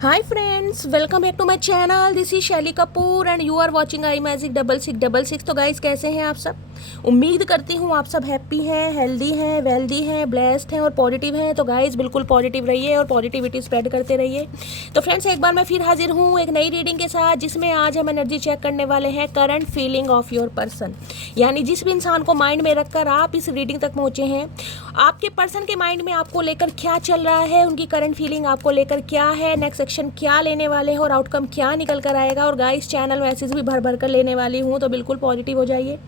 Hi friends, welcome back to my channel. This is Shaili Kapoor and you are watching I magic 6666। तो guys कैसे हैं आप सब? उम्मीद करती हूँ आप सब हैप्पी हैं, हेल्दी हैं, वेल्दी हैं, ब्लेस्ड हैं और पॉजिटिव हैं। तो गाइस बिल्कुल पॉजिटिव रहिए और पॉजिटिविटी स्प्रेड करते रहिए। तो फ्रेंड्स एक बार मैं फिर हाजिर हूँ एक नई रीडिंग के साथ, जिसमें आज हम एनर्जी चेक करने वाले हैं current feeling of your person. यानी जिस भी इंसान को माइंड में रखकर आप इस रीडिंग तक पहुँचे हैं, आपके पर्सन के माइंड में आपको लेकर क्या चल रहा है, उनकी करंट फीलिंग आपको लेकर क्या है, नेक्स्ट एक्शन क्या लेने वाले हैं और आउटकम क्या निकल कर आएगा। और गाइस चैनल मैसेज भी भर भर कर लेने वाली हूँ, तो बिल्कुल पॉजिटिव हो जाइए।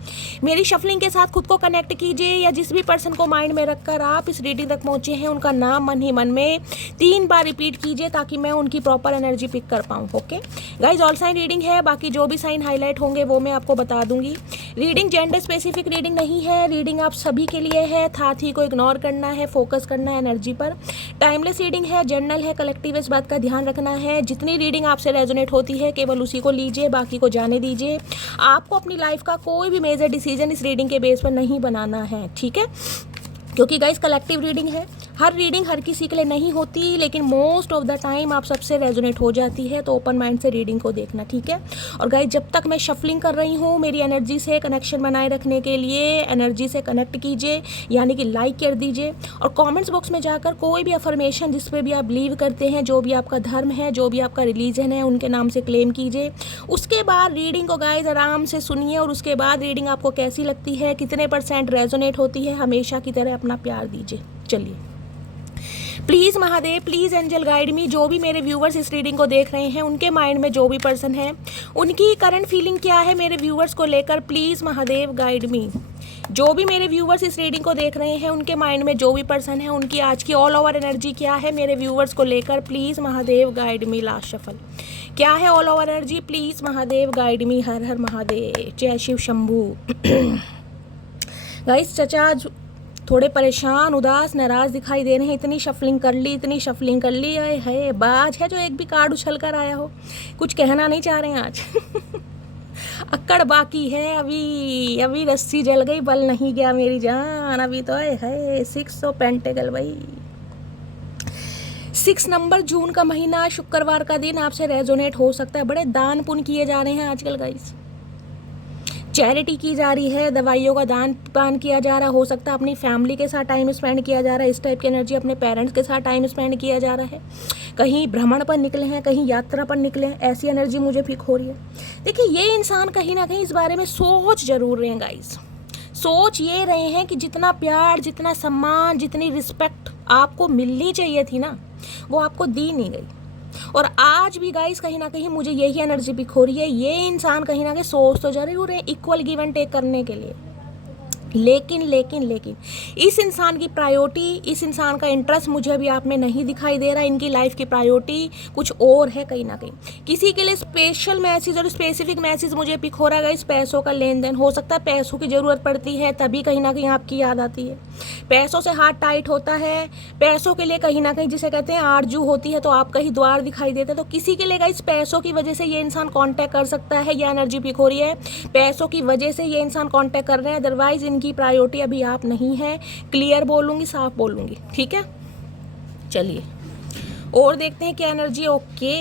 मेरी शफलिंग के साथ खुद को कनेक्ट कीजिए, या जिस भी पर्सन को माइंड में रखकर आप इस रीडिंग तक पहुँचे हैं, उनका नाम मन ही मन में 3 बार रिपीट कीजिए, ताकि मैं उनकी प्रॉपर एनर्जी पिक कर पाऊँ। Okay guys, all sign reading है, बाकी जो भी साइन हाईलाइट होंगे वो मैं आपको बता दूंगी। रीडिंग जेंडर स्पेसिफिक रीडिंग नहीं है, रीडिंग आप सभी के लिए है। साथ को इग्नोर करना है, फोकस करना है एनर्जी पर। टाइमलेस रीडिंग है, जर्नल है, कलेक्टिव, इस बात का ध्यान रखना है। जितनी रीडिंग आपसे रेजोनेट होती है केवल उसी को लीजिए, बाकी को जाने दीजिए। आपको अपनी लाइफ का कोई भी मेजर डिसीजन इस रीडिंग के बेस पर नहीं बनाना है, ठीक है? क्योंकि गाइस कलेक्टिव रीडिंग है, हर रीडिंग हर किसी के लिए नहीं होती, लेकिन मोस्ट ऑफ द टाइम आप सबसे रेजोनेट हो जाती है। तो ओपन माइंड से रीडिंग को देखना, ठीक है? और गाइस जब तक मैं शफलिंग कर रही हूँ, मेरी एनर्जी से कनेक्शन बनाए रखने के लिए एनर्जी से कनेक्ट कीजिए, यानी कि लाइक कर दीजिए। और कमेंट्स बॉक्स में जाकर कोई भी अफर्मेशन जिस पे भी आप बिलीव करते हैं, जो भी आपका धर्म है, जो भी आपका रिलीजन है, उनके नाम से क्लेम कीजिए। उसके बाद रीडिंग को गाइस आराम से सुनिए, और उसके बाद रीडिंग आपको कैसी लगती है, कितने % रेजोनेट होती है, हमेशा की तरह अपना प्यार दीजिए। चलिए, please Mahadev, please angel guide me. जो भी मेरे व्यूवर्स इस रीडिंग को देख रहे हैं, उनके माइंड में जो भी पर्सन है, उनकी करंट फीलिंग क्या है मेरे व्यूवर्स को लेकर, प्लीज़ महादेव गाइड मी। जो भी मेरे व्यूवर्स इस रीडिंग को देख रहे हैं, उनके माइंड में जो भी पर्सन है, उनकी आज की ऑल ओवर एनर्जी क्या है मेरे व्यूवर्स को लेकर, please Mahadev guide me. Last shuffle क्या है all over energy, please Mahadev guide me. हर हर महादेव, जय शिव शंभू। गाइस चचा थोड़े परेशान, उदास, नाराज दिखाई दे रहे हैं। इतनी शफलिंग कर ली है। बाज है जो एक भी कार्ड उछल कर आया हो, कुछ कहना नहीं चाह रहे हैं आज। अक्कड़ बाकी है, अभी रस्सी जल गई, बल नहीं गया मेरी जान। अभी तो है 6 ऑफ पेंटिकल भाई। 6 नंबर, जून का महीना, शुक्रवार का दिन आपसे रेजोनेट हो सकता है। बड़े दान पुण्य किए जा रहे हैं आजकल गाइस, चैरिटी की जा रही है, दवाइयों का दान पान किया जा रहा, हो सकता है अपनी फैमिली के साथ टाइम स्पेंड किया जा रहा है। इस टाइप की एनर्जी, अपने पेरेंट्स के साथ टाइम स्पेंड किया जा रहा है। कहीं भ्रमण पर निकले हैं, कहीं यात्रा पर निकले हैं, ऐसी एनर्जी मुझे पिक हो रही है। देखिए ये इंसान कहीं ना कहीं इस बारे में सोच जरूर रहे हैं गाइस। सोच ये रहे हैं कि जितना प्यार, जितना सम्मान, जितनी रिस्पेक्ट आपको मिलनी चाहिए थी ना, वो आपको दी नहीं गई। और आज भी गाइस कहीं ना कहीं मुझे यही एनर्जी पिक हो रही है। ये इंसान कहीं ना कहीं सोच तो जरूर है इक्वल गिव एंड टेक करने के लिए, लेकिन इस इंसान की प्रायोरिटी, इस इंसान का इंटरेस्ट मुझे अभी आप में नहीं दिखाई दे रहा। इनकी लाइफ की प्रायोरिटी कुछ और है कहीं ना कहीं। किसी के लिए स्पेशल मैसेज और स्पेसिफिक मैसेज मुझे पिक हो रहा है गाइस। पैसों का लेन देन हो सकता है, पैसों की ज़रूरत पड़ती है, तभी कहीं ना कहीं आपकी याद आती है। पैसों से हाथ टाइट होता है, पैसों के लिए कहीं ना कहीं जिसे कहते हैं आरजू होती है, तो आपका ही द्वार दिखाई देता है। तो किसी के लिए गाइस पैसों की वजह से ये इंसान कांटेक्ट कर सकता है, या एनर्जी पिक हो रही है पैसों की वजह से ये इंसान कांटेक्ट कर रहे हैं। अदरवाइज की प्रायोरिटी अभी आप नहीं है। क्लियर बोलूंगी, साफ बोलूंगी, ठीक है? चलिए और देखते हैं क्या एनर्जी। ओके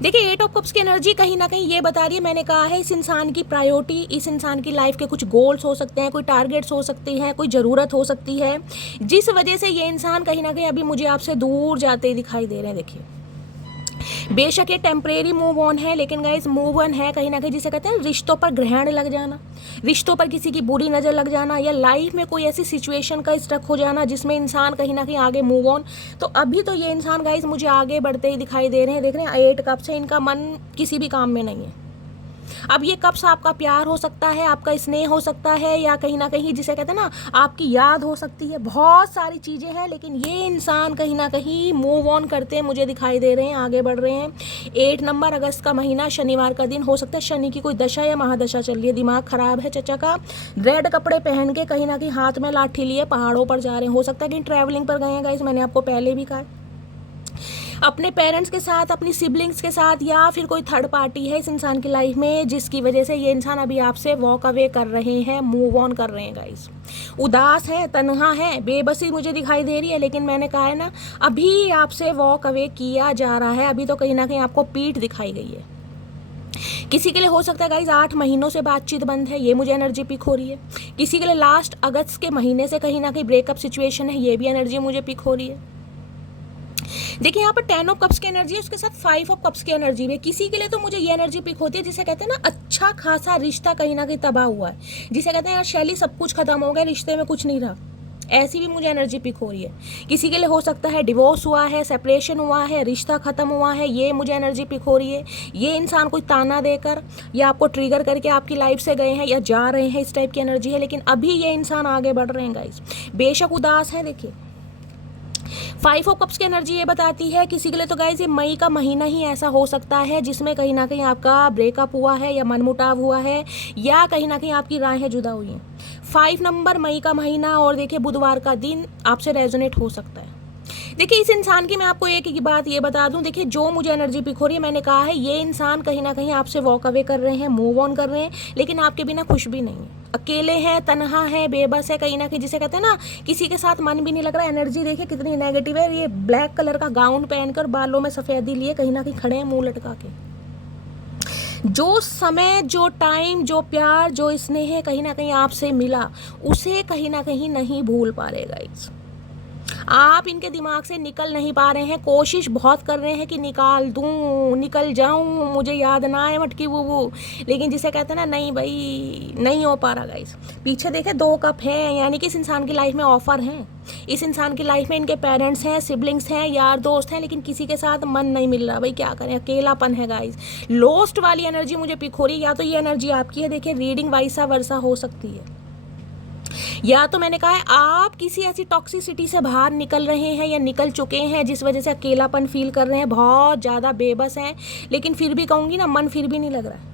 देखिए 8 ऑफ कप्स की एनर्जी कहीं ना कहीं ये बता रही है, मैंने कहा है इस इंसान की प्रायोरिटी, इस इंसान की लाइफ के कुछ गोल्स हो सकते हैं, कोई टारगेट्स हो सकते हैं, कोई ज़रूरत हो सकती है, जिस वजह से ये इंसान कहीं ना कहीं अभी मुझे आपसे दूर जाते ही दिखाई दे रहे हैं। देखिए बेशक ये टेम्परेरी मूव ऑन है, लेकिन गाइस मूव ऑन है कहीं ना कहीं जिसे कहते हैं रिश्तों पर ग्रहण लग जाना, रिश्तों पर किसी की बुरी नज़र लग जाना, या लाइफ में कोई ऐसी सिचुएशन का स्टक हो जाना जिसमें इंसान कहीं ना कहीं आगे मूव ऑन। तो अभी तो ये इंसान गाइस मुझे आगे बढ़ते ही दिखाई दे रहे हैं। देख रहे हैं 8 कप से इनका मन किसी भी काम में नहीं है। अब ये कब से आपका प्यार हो सकता है, आपका स्नेह हो सकता है, या कहीं ना कहीं जिसे कहते हैं ना आपकी याद हो सकती है, बहुत सारी चीज़ें हैं। लेकिन ये इंसान कहीं ना कहीं मूव ऑन करते हैं मुझे दिखाई दे रहे हैं, आगे बढ़ रहे हैं। 8 नंबर, अगस्त का महीना, शनिवार का दिन, हो सकता है शनि की कोई दशा या महादशा चल रही है, दिमाग खराब है चचा का। रेड कपड़े पहन के कहीं ना कहीं हाथ में लाठी लिए पहाड़ों पर जा रहे हैं, हो सकता है कि ट्रैवलिंग पर गए हैं गाइस, मैंने आपको पहले भी कहा। अपने पेरेंट्स के साथ, अपनी सिबलिंग्स के साथ, या फिर कोई थर्ड पार्टी है इस इंसान की लाइफ में जिसकी वजह से ये इंसान अभी आपसे वॉक अवे कर रहे हैं, मूव ऑन कर रहे हैं गाइस। उदास है, तन्हा है, बेबसी मुझे दिखाई दे रही है, लेकिन मैंने कहा है ना अभी आपसे वॉक अवे किया जा रहा है। अभी तो कहीं ना कहीं आपको पीठ दिखाई गई है। किसी के लिए हो सकता है गाइज 8 महीनों से बातचीत बंद है, ये मुझे एनर्जी पिक हो रही है। किसी के लिए लास्ट अगस्त के महीने से कहीं ना कहीं ब्रेकअप सिचुएशन है, ये भी एनर्जी मुझे पिक हो रही है। देखिए यहाँ पर 10 ऑफ कप्स की एनर्जी है, उसके साथ 5 ऑफ कप्स की एनर्जी भी है। किसी के लिए तो मुझे ये एनर्जी पिक होती है जिसे कहते हैं ना अच्छा खासा रिश्ता कहीं ना कहीं तबाह हुआ है, जिसे कहते हैं यार शैली सब कुछ खत्म हो गया, रिश्ते में कुछ नहीं रहा, ऐसी भी मुझे एनर्जी पिक हो रही है। किसी के लिए हो सकता है डिवोर्स हुआ है, सेपरेशन हुआ है, रिश्ता खत्म हुआ है, ये मुझे एनर्जी पिक हो रही है। ये इंसान कोई ताना देकर या आपको ट्रिगर करके आपकी लाइफ से गए हैं या जा रहे हैं, इस टाइप की एनर्जी है, लेकिन अभी ये इंसान आगे बढ़ रहे हैं गाइस। बेशक उदास है। देखिए 5 ऑफ कप्स की एनर्जी ये बताती है किसी के लिए तो गाइस ये मई का महीना ही ऐसा हो सकता है जिसमें कहीं ना कहीं आपका ब्रेकअप हुआ है या मनमुटाव हुआ है, या कहीं ना कहीं आपकी राहें जुदा हुई हैं। 5 नंबर मई का महीना और देखिए बुधवार का दिन आपसे रेजोनेट हो सकता है। देखिए इस इंसान की मैं आपको एक ही बात ये बता दूं, देखिए जो मुझे एनर्जी पिक हो रही है, मैंने कहा है ये इंसान कहीं ना कहीं आपसे वॉक अवे कर रहे हैं, मूव ऑन कर रहे हैं, लेकिन आपके बिना खुश भी नहीं है, अकेले हैं, तन्हा है, बेबस है कहीं ना कहीं, जिसे कहते हैं ना किसी के साथ मन भी नहीं लग रहा। एनर्जी देखिए कितनी नेगेटिव है। ये ब्लैक कलर का गाउन पहनकर बालों में सफेदी लिए कहीं ना कहीं खड़े हैं मुंह लटका के। जो समय, जो टाइम, जो प्यार, जो स्नेह कहीं ना कहीं आपसे मिला, उसे कहीं ना कहीं नहीं भूल पा रहे गाइस। आप इनके दिमाग से निकल नहीं पा रहे हैं, कोशिश बहुत कर रहे हैं कि निकाल दूं, निकल जाऊं, मुझे याद ना आए मटकी बुबू, लेकिन जिसे कहते हैं ना नहीं भाई, नहीं हो पा रहा गाइस। पीछे देखे 2 कप हैं, यानी कि इस इंसान की लाइफ में ऑफर हैं, इस इंसान की लाइफ में इनके पेरेंट्स हैं, सिबलिंग्स हैं, यार दोस्त हैं, लेकिन किसी के साथ मन नहीं मिल रहा। भाई क्या करें, अकेलापन है गाइस। लोस्ट वाली एनर्जी मुझे पिक हो रही है, या तो ये एनर्जी आपकी है, देखिए रीडिंग वाइसा वर्सा हो सकती है, या तो मैंने कहा है आप किसी ऐसी टॉक्सिसिटी से बाहर निकल रहे हैं या निकल चुके हैं जिस वजह से अकेलापन फील कर रहे हैं, बहुत ज़्यादा बेबस हैं, लेकिन फिर भी कहूँगी ना मन फिर भी नहीं लग रहा है।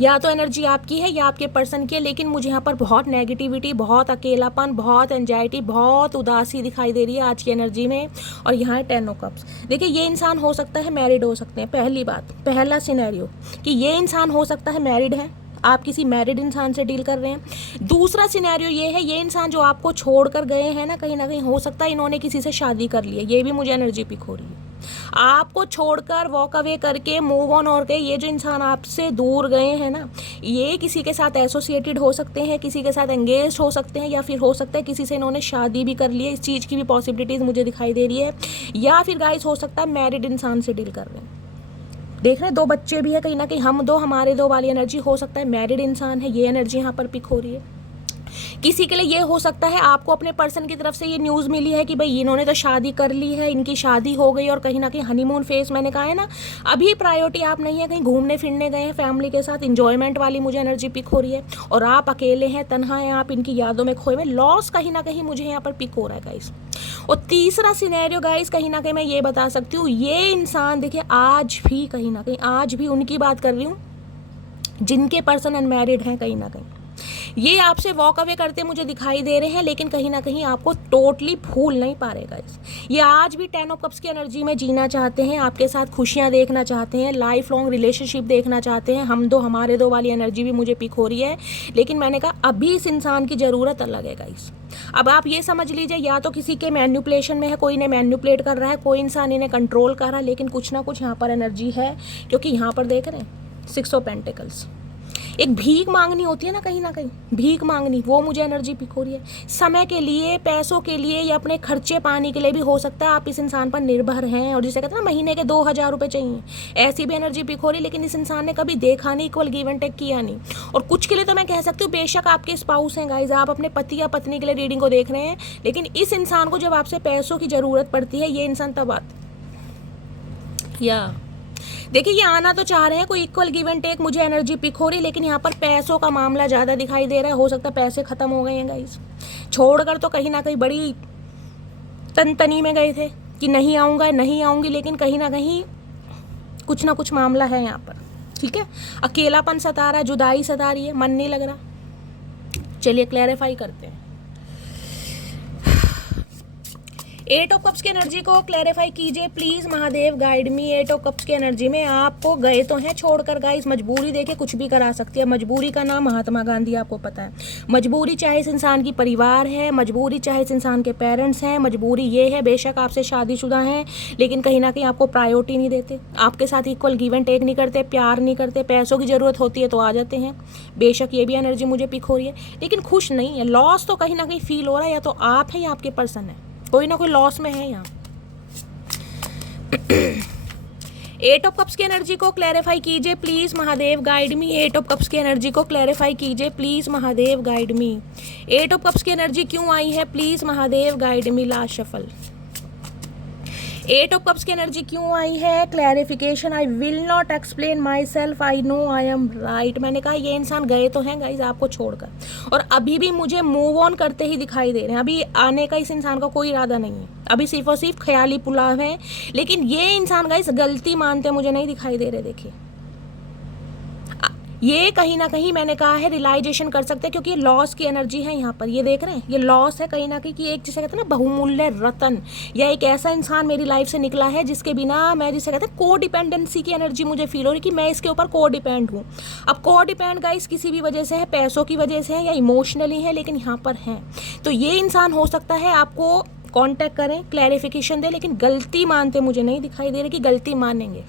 या तो एनर्जी आपकी है या आपके पर्सन की है, लेकिन मुझे यहाँ पर बहुत नेगेटिविटी, बहुत अकेलापन, बहुत एंजाइटी, बहुत उदासी दिखाई दे रही है आज की एनर्जी में। और यहाँ है 10 ऑफ कप्स। देखिए ये इंसान हो सकता है मैरिड हो सकते हैं, पहली बात, पहला सिनेरियो कि ये इंसान हो सकता है मैरिड है, आप किसी मैरिड इंसान से डील कर रहे हैं। दूसरा सिनेरियो ये है ये इंसान जो आपको छोड़कर गए हैं ना कहीं हो सकता है इन्होंने किसी से शादी कर ली है, ये भी मुझे एनर्जी पिक हो रही है। आपको छोड़कर वॉक अवे करके मूव ऑन और गए, ये जो इंसान आपसे दूर गए हैं ना, ये किसी के साथ एसोसिएटेड हो सकते हैं, किसी के साथ एंगेज हो सकते हैं, या फिर हो सकता है किसी से इन्होंने शादी भी कर ली है, इस चीज़ की भी पॉसिबिलिटीज़ मुझे दिखाई दे रही है। या फिर गाइस हो सकता है मैरिड इंसान से डील कर रहे हैं, देख रहे हैं 2 बच्चे भी है, कहीं ना कहीं हम 2 हमारे 2 वाली एनर्जी हो सकता है मैरिड इंसान है, ये एनर्जी यहाँ पर पिक हो रही है। किसी के लिए ये हो सकता है आपको अपने पर्सन की तरफ से ये न्यूज़ मिली है कि भाई इन्होंने तो शादी कर ली है, इनकी शादी हो गई, और कहीं ना कहीं हनीमून फेज, मैंने कहा है ना अभी प्रायोरिटी आप नहीं है, कहीं घूमने फिरने गए हैं फैमिली के साथ, इंजॉयमेंट वाली मुझे एनर्जी पिक हो रही है, और आप अकेले हैं, तन्हा हैं, आप इनकी यादों में खोए हुए, लॉस कहीं ना कहीं मुझे यहाँ पर पिक हो रहा है गाइस। और तीसरा सिनेरियो गाइस कहीं ना कहीं मैं ये बता सकती हूँ, ये इंसान देखिए आज भी कहीं ना कहीं, आज भी उनकी बात कर रही हूँ जिनके पर्सन अनमैरिड हैं, कहीं ना कहीं ये आपसे वॉक अवे करते मुझे दिखाई दे रहे हैं, लेकिन कहीं ना कहीं आपको टोटली भूल नहीं पा रहे गाइस। ये आज भी 10 ऑफ कप्स की एनर्जी में जीना चाहते हैं, आपके साथ खुशियां देखना चाहते हैं, लाइफ लॉन्ग रिलेशनशिप देखना चाहते हैं, हम 2 हमारे 2 वाली एनर्जी भी मुझे पिक हो रही है। लेकिन मैंने कहा अभी इस इंसान की ज़रूरत अलग है गाइस। अब आप ये समझ लीजिए या तो किसी के मैन्युपुलेशन में है, कोई इन्हें मैन्युपुलेट कर रहा है, कोई इंसान इन्हें कंट्रोल कर रहा है, लेकिन कुछ ना कुछ यहाँ पर एनर्जी है, क्योंकि यहाँ पर देख रहे हैं 6 ऑफ पेंटिकल्स, एक भीख मांगनी होती है ना कहीं भीख मांगनी, वो मुझे एनर्जी पिक हो रही है। समय के लिए, पैसों के लिए, या अपने खर्चे पाने के लिए भी हो सकता है आप इस इंसान पर निर्भर हैं, और जिसे कहते हैं ना महीने के 2000 रुपये चाहिए, ऐसी भी एनर्जी पिक हो रही है। लेकिन इस इंसान ने कभी देखा नहीं, इक्वल गिव एंड टेक किया नहीं। और कुछ के लिए तो मैं कह सकती हूँ बेशक आपके स्पाउस हैं गाइज, आप अपने पति या पत्नी के लिए रीडिंग को देख रहे हैं, लेकिन इस इंसान को जब आपसे पैसों की ज़रूरत पड़ती है, ये इंसान तब आता या देखिए ये आना तो चाह रहे हैं, कोई इक्वल गिव एंड टेक मुझे एनर्जी पिक हो रही, लेकिन यहाँ पर पैसों का मामला ज़्यादा दिखाई दे रहा है। हो सकता है पैसे ख़त्म हो गए हैं गाइस, छोड़कर तो कहीं ना कहीं बड़ी तनतनी में गए थे कि नहीं आऊँगा नहीं आऊँगी, लेकिन कहीं ना कहीं कुछ ना कुछ मामला है यहाँ पर, ठीक है। अकेलापन सता रहा है, जुदाई सता रही है, मन नहीं लग रहा। चलिए क्लैरिफाई करते हैं। एट ऑफ कप्स की एनर्जी को क्लैरिफाई कीजिए please Mahadev, guide me. Eight of cups की एनर्जी में आपको गए तो हैं छोड़कर गाइस, मजबूरी देके कुछ भी करा सकती है। मजबूरी का नाम महात्मा गांधी, आपको पता है। मजबूरी चाहे इस इंसान की परिवार है, मजबूरी चाहे इस इंसान के पेरेंट्स हैं, मजबूरी ये है बेशक आपसे शादीशुदा हैं लेकिन कहीं ना कहीं आपको प्रायोरिटी नहीं देते, आपके साथ इक्वल गिव एंड टेक नहीं करते, प्यार नहीं करते, पैसों की ज़रूरत होती है तो आ जाते हैं। बेशक ये भी एनर्जी मुझे पिक हो रही है लेकिन खुश नहीं है। लॉस तो कहीं ना कहीं फील हो रहा है, या तो आप है या आपके पर्सन है, कोई ना कोई लॉस में है यहाँ। एट ऑफ कप्स की एनर्जी को क्लैरिफाई कीजिए please Mahadev, guide me. Eight of cups की एनर्जी को क्लैरिफाई कीजिए please Mahadev, guide me. Eight of cups की एनर्जी क्यों आई है please Mahadev, guide me. Last shuffle. Eight of cups की एनर्जी क्यों आई है, clarification. I will not explain myself, I know I am right. मैंने कहा ये इंसान गए तो हैं गाइज आपको छोड़कर, और अभी भी मुझे मूव ऑन करते ही दिखाई दे रहे हैं। अभी आने का इस इंसान का कोई इरादा नहीं है, अभी सिर्फ और सिर्फ ख्याली पुलाव है। लेकिन ये इंसान गाइज गलती मानते मुझे नहीं दिखाई दे रहे। देखिए ये कहीं ना कहीं मैंने कहा है रियलाइजेशन कर सकते हैं, क्योंकि ये लॉस की एनर्जी है यहाँ पर। ये देख रहे हैं ये लॉस है कहीं ना कहीं कि एक जिसे कहते हैं ना बहुमूल्य रतन, या एक ऐसा इंसान मेरी लाइफ से निकला है जिसके बिना मैं जिसे कहते हैं को डिपेंडेंसी की एनर्जी मुझे फील हो रही कि मैं इसके ऊपर को डिपेंड हूँ। अब को डिपेंड गाइस किसी भी वजह से है, पैसों की वजह से है या इमोशनली है, लेकिन यहाँ पर है। तो ये इंसान हो सकता है आपको कॉन्टेक्ट करें, क्लैरिफिकेशन दे, लेकिन गलती मानते मुझे नहीं दिखाई दे रही कि गलती मानेंगे।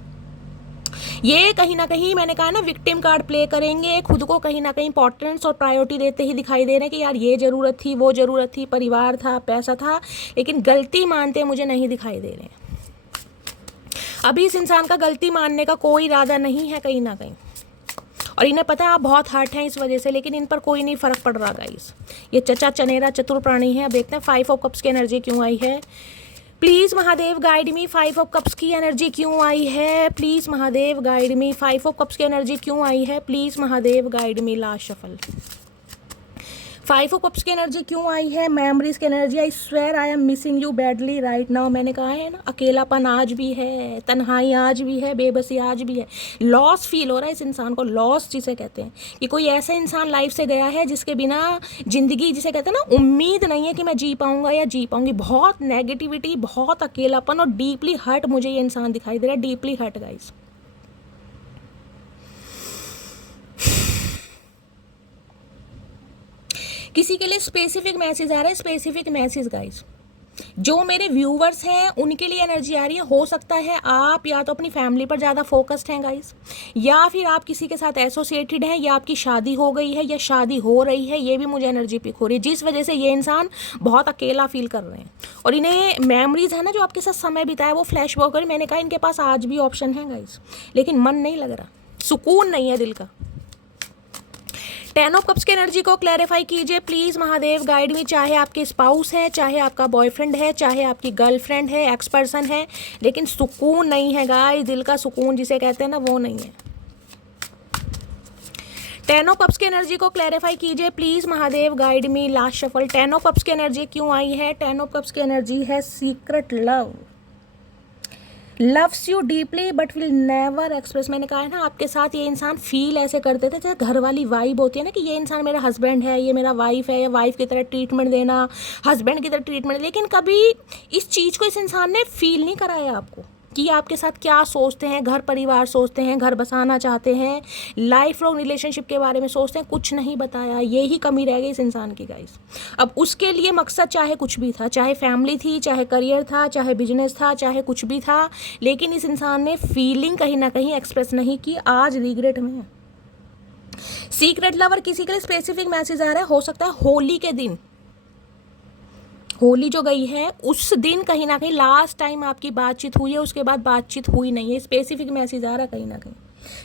ये कहीं ना कहीं मैंने कहा ना विक्टिम कार्ड प्ले करेंगे, खुद को कहीं ना कहीं इंपॉर्टेंस और प्रायोरिटी देते ही दिखाई दे रहे हैं कि यार ये ज़रूरत थी, वो ज़रूरत थी, परिवार था, पैसा था, लेकिन गलती मानते मुझे नहीं दिखाई दे रहे हैं। अभी इस इंसान का गलती मानने का कोई इरादा नहीं है कहीं ना कहीं, और इन्हें पता है आप बहुत हर्ट हैं इस वजह से, लेकिन इन पर कोई नहीं फ़र्क पड़ रहा गाइस। ये चचा चनेरा चतुर प्राणी है। अब देखते हैं 5 ऑफ कप्स की एनर्जी क्यों आई है please Mahadev, guide me. 5 of cups की एनर्जी क्यों आई है please Mahadev, guide me. 5 of cups की एनर्जी क्यों आई है please Mahadev, guide me. Last shuffle. 5 of cups की एनर्जी क्यों आई है, मेमोरीज की energy. I swear I am missing you badly right now. मैंने कहा है ना अकेलापन आज भी है, तन्हाई आज भी है, बेबसी आज भी है। लॉस फील हो रहा है इस इंसान को, लॉस जिसे कहते हैं कि कोई ऐसा इंसान लाइफ से गया है जिसके बिना जिंदगी जिसे कहते हैं ना उम्मीद नहीं है कि मैं जी पाऊंगा या जी पाऊंगी। बहुत नेगेटिविटी, बहुत अकेलापन और डीपली हर्ट मुझे ये इंसान दिखाई दे रहा है, डीपली हर्ट गाइस। किसी के लिए स्पेसिफिक मैसेज आ रहा है, स्पेसिफिक मैसेज गाइस। जो मेरे व्यूवर्स हैं उनके लिए एनर्जी आ रही है। हो सकता है आप या तो अपनी फैमिली पर ज़्यादा फोकस्ड हैं गाइस, या फिर आप किसी के साथ एसोसिएटेड हैं, या आपकी शादी हो गई है या शादी हो रही है। ये भी मुझे एनर्जी पिक हो रही है, जिस वजह से ये इंसान बहुत अकेला फील कर रहे हैं। और इन्हें मेमोरीज है ना जो आपके साथ समय बिताया वो फ्लैश बैक करें। मैंने कहा इनके पास आज भी ऑप्शन है गाइस, लेकिन मन नहीं लग रहा, सुकून नहीं है दिल का। 10 ऑफ कप्स की एनर्जी को क्लैरिफाई कीजिए प्लीज महादेव, गाइड मी। चाहे आपके स्पाउस है, चाहे आपका बॉयफ्रेंड है, चाहे आपकी गर्लफ्रेंड है, एक्स पर्सन है, लेकिन सुकून नहीं है गाइस। दिल का सुकून जिसे कहते हैं ना वो नहीं है। 10 ऑफ कप्स की एनर्जी को क्लैरिफाई कीजिए please Mahadev, guide me. Last shuffle. 10 of cups की एनर्जी क्यों आई है, 10 ऑफ कप्स की एनर्जी है secret love. Loves you deeply but will never express. मैंने कहा है ना आपके साथ ये इंसान फील ऐसे करते थे जैसे घर वाली वाइब होती है ना कि ये इंसान मेरा हस्बैंड है, ये मेरा वाइफ है, या वाइफ की तरह ट्रीटमेंट देना, हस्बैंड की तरह ट्रीटमेंट। लेकिन कभी इस चीज़ को इस इंसान ने फील नहीं कराया आपको कि आपके साथ क्या सोचते हैं, घर परिवार सोचते हैं, घर बसाना चाहते हैं, लाइफ लॉन्ग रिलेशनशिप के बारे में सोचते हैं, कुछ नहीं बताया। ये ही कमी रह गई इस इंसान की गाइस। अब उसके लिए मकसद चाहे कुछ भी था, चाहे फैमिली थी, चाहे करियर था, चाहे बिजनेस था, चाहे कुछ भी था, लेकिन इस इंसान ने फीलिंग कहीं ना कहीं एक्सप्रेस नहीं की, आज रिग्रेट में है। सीक्रेट लवर किसी के लिए स्पेसिफिक मैसेज आ रहा है, हो सकता है होली के दिन, होली जो गई है उस दिन कहीं ना कहीं लास्ट टाइम आपकी बातचीत हुई है, उसके बाद बातचीत हुई नहीं है। स्पेसिफिक मैसेज आ रहा है कहीं ना कहीं,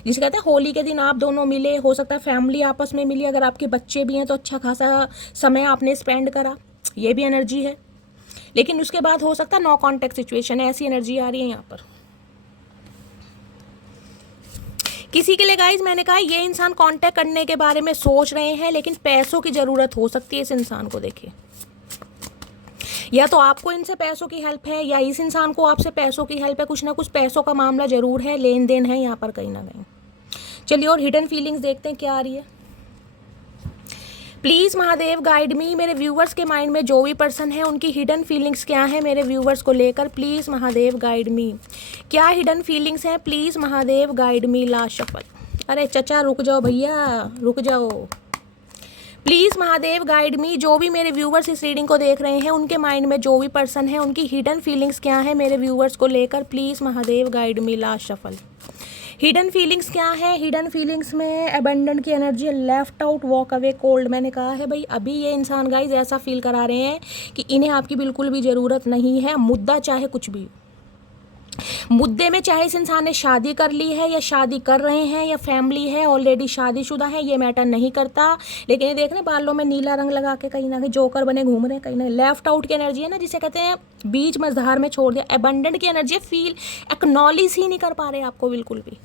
जिसे कहते हैं होली के दिन आप दोनों मिले। हो सकता है फैमिली आपस में मिली, अगर आपके बच्चे भी हैं तो अच्छा खासा समय आपने स्पेंड करा, ये भी एनर्जी है। लेकिन उसके बाद हो सकता है नो कॉन्टेक्ट सिचुएशन, ऐसी एनर्जी आ रही है यहाँ पर किसी के लिए गाइज। मैंने कहा ये इंसान कॉन्टेक्ट करने के बारे में सोच रहे हैं, लेकिन पैसों की ज़रूरत हो सकती है इस इंसान को। देखिए या तो आपको इनसे पैसों की हेल्प है, या इस इंसान को आपसे पैसों की हेल्प है, कुछ ना कुछ पैसों का मामला जरूर है, लेन देन है यहाँ पर कहीं ना कहीं। चलिए और हिडन फीलिंग्स देखते हैं क्या आ रही है। प्लीज़ महादेव गाइड मी, मेरे व्यूवर्स के माइंड में जो भी पर्सन है उनकी हिडन फीलिंग्स क्या है मेरे व्यूवर्स को लेकर, प्लीज़ महादेव गाइड मी। क्या हिडन फीलिंग्स हैं, please Mahadev guide me. Last shuffle. अरे चचा रुक जाओ भैया, रुक जाओ। प्लीज़ महादेव गाइड मी, जो भी मेरे व्यूवर्स इस रीडिंग को देख रहे हैं उनके माइंड में जो भी पर्सन है उनकी हिडन फीलिंग्स क्या है मेरे व्यूवर्स को लेकर, please Mahadev guide me. Last shuffle. Hidden feelings क्या है, हिडन फीलिंग्स में अबंडेंट की energy, left out, walk away, cold. मैंने कहा है भाई अभी ये इंसान गाइज ऐसा फील करा रहे हैं कि इन्हें आपकी बिल्कुल भी ज़रूरत नहीं है, मुद्दा चाहे कुछ भी। मुद्दे में चाहे इस इंसान ने शादी कर ली है या शादी कर रहे हैं या फैमिली है ऑलरेडी शादीशुदा है, ये मैटर नहीं करता। लेकिन ये देख रहे बालों में नीला रंग लगा के कहीं ना कहीं जोकर बने घूम रहे हैं, कहीं ना लेफ्ट आउट की एनर्जी है ना, जिसे कहते हैं बीच मझधार में छोड़ दिया। एबंडेंट की एनर्जी, फील एक्नॉलेज ही नहीं कर पा रहे आपको बिल्कुल भी।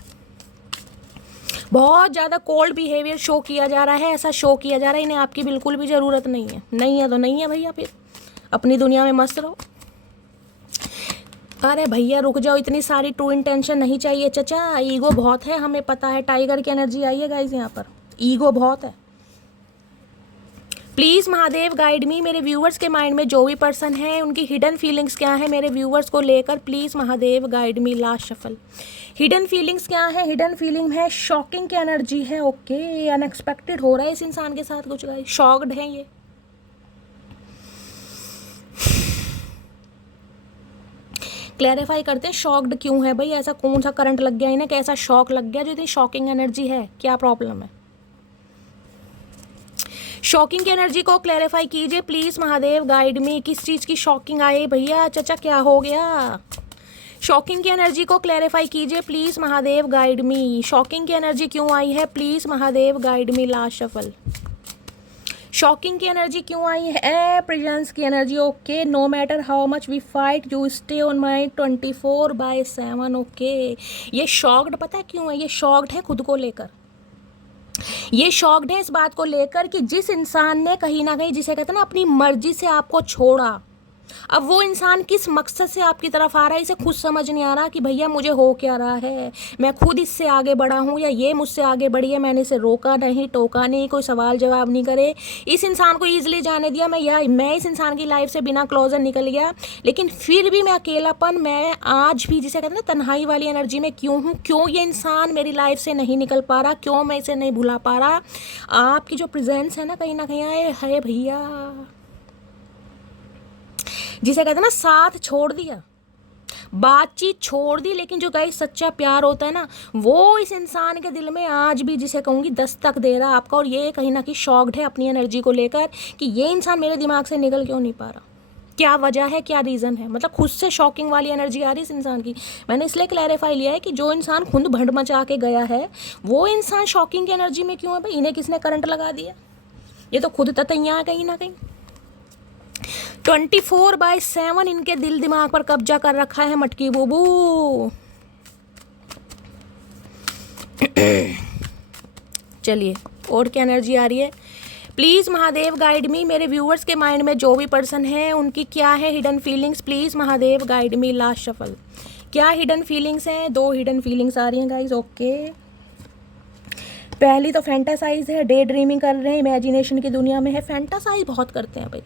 बहुत ज़्यादा कोल्ड बिहेवियर शो किया जा रहा है, ऐसा शो किया जा रहा है इन्हें आपकी बिल्कुल भी ज़रूरत नहीं है। नहीं है तो नहीं है भैया, फिर अपनी दुनिया में मस्त रहो। अरे भैया रुक जाओ, इतनी सारी ट्रू इंटेंशन नहीं चाहिए चचा, ईगो बहुत है, हमें पता है। टाइगर की एनर्जी आई है गाइस, यहाँ पर ईगो बहुत है। प्लीज़ महादेव गाइड मी, मेरे व्यूवर्स के माइंड में जो भी पर्सन है उनकी हिडन फीलिंग्स क्या है मेरे व्यूवर्स को लेकर, please Mahadev guide me. Last shuffle. Hidden feelings क्या है, हिडन फीलिंग है शॉकिंग की एनर्जी है। ओके, अनएक्सपेक्टेड हो रहा है इस इंसान के साथ कुछ गाइस, शॉक्ड है ये। क्लैरिफाई करते हैं शॉक्ड क्यों है भाई, ऐसा कौन सा करंट लग गया इन्हें, कैसा शॉक लग गया जो इतनी शॉकिंग एनर्जी है, क्या प्रॉब्लम है। शॉकिंग की एनर्जी को क्लैरिफाई कीजिए प्लीज़ महादेव गाइड मी, किस चीज़ की शॉकिंग आई भैया, चचा क्या हो गया। शॉकिंग की एनर्जी को क्लैरिफाई कीजिए please Mahadev guide me, shocking की एनर्जी क्यों आई है, please Mahadev guide me. Last shuffle. Shocking की एनर्जी क्यों आई है, प्रेजेंस की energy. Okay, no matter how much we fight you stay on my 24/7। Okay, ये शॉक्ड पता है क्यों है, ये शॉक्ड है खुद को लेकर, ये शॉक्ड है इस बात को लेकर कि जिस इंसान ने कहीं ना कहीं, जिसे कहते हैं ना, अपनी मर्जी से आपको छोड़ा, अब वो इंसान किस मकसद से आपकी तरफ आ रहा है इसे खुद समझ नहीं आ रहा कि भैया मुझे हो क्या रहा है, मैं खुद इससे आगे बढ़ा हूँ या ये मुझसे आगे बढ़ी है, मैंने इसे रोका नहीं, टोका नहीं, कोई सवाल जवाब नहीं करे, इस इंसान को ईजिली जाने दिया, मैं इस इंसान की लाइफ से बिना क्लोजर निकल गया, लेकिन फिर भी मैं अकेलापन, मैं आज भी जिसे कहते हैं ना तन्हाई वाली एनर्जी में क्यों हूँ, क्यों ये इंसान मेरी लाइफ से नहीं निकल पा रहा, क्यों मैं इसे नहीं भुला पा रहा। आपकी जो प्रेजेंस है ना कहीं आए है भैया, जिसे कहते हैं ना साथ छोड़ दिया, बातचीत छोड़ दी, लेकिन जो गाइस सच्चा प्यार होता है ना वो इस इंसान के दिल में आज भी जिसे कहूँगी दस्तक दे रहा है आपका। और ये कहीं ना कहीं शॉक्ड है अपनी एनर्जी को लेकर कि ये इंसान मेरे दिमाग से निकल क्यों नहीं पा रहा, क्या वजह है, क्या रीज़न है। मतलब खुद से शॉकिंग वाली एनर्जी आ रही है इस इंसान की। मैंने इसलिए क्लैरिफाई लिया है कि जो इंसान खुद भंड मचा के गया है वो इंसान शॉकिंग की एनर्जी में क्यों है भाई, इन्हें किसने करंट लगा दिया, ये तो खुद ततैया है कहीं ना कहीं। 24/7 इनके दिल दिमाग पर कब्जा कर रखा है मटकी बूबू। चलिए और क्या एनर्जी आ रही है, प्लीज़ महादेव गाइड मी, मेरे व्यूअर्स के माइंड में जो भी पर्सन है उनकी क्या है hidden feelings, please Mahadev guide me. Last shuffle. क्या हिडन फीलिंग्स हैं, 2 हिडन फीलिंग्स आ रही हैं गाइज। ओके, पहली तो फैंटासाइज है, डे ड्रीमिंग कर रहे हैं, इमेजिनेशन की दुनिया में है, फैंटासाइज बहुत करते हैं भाई।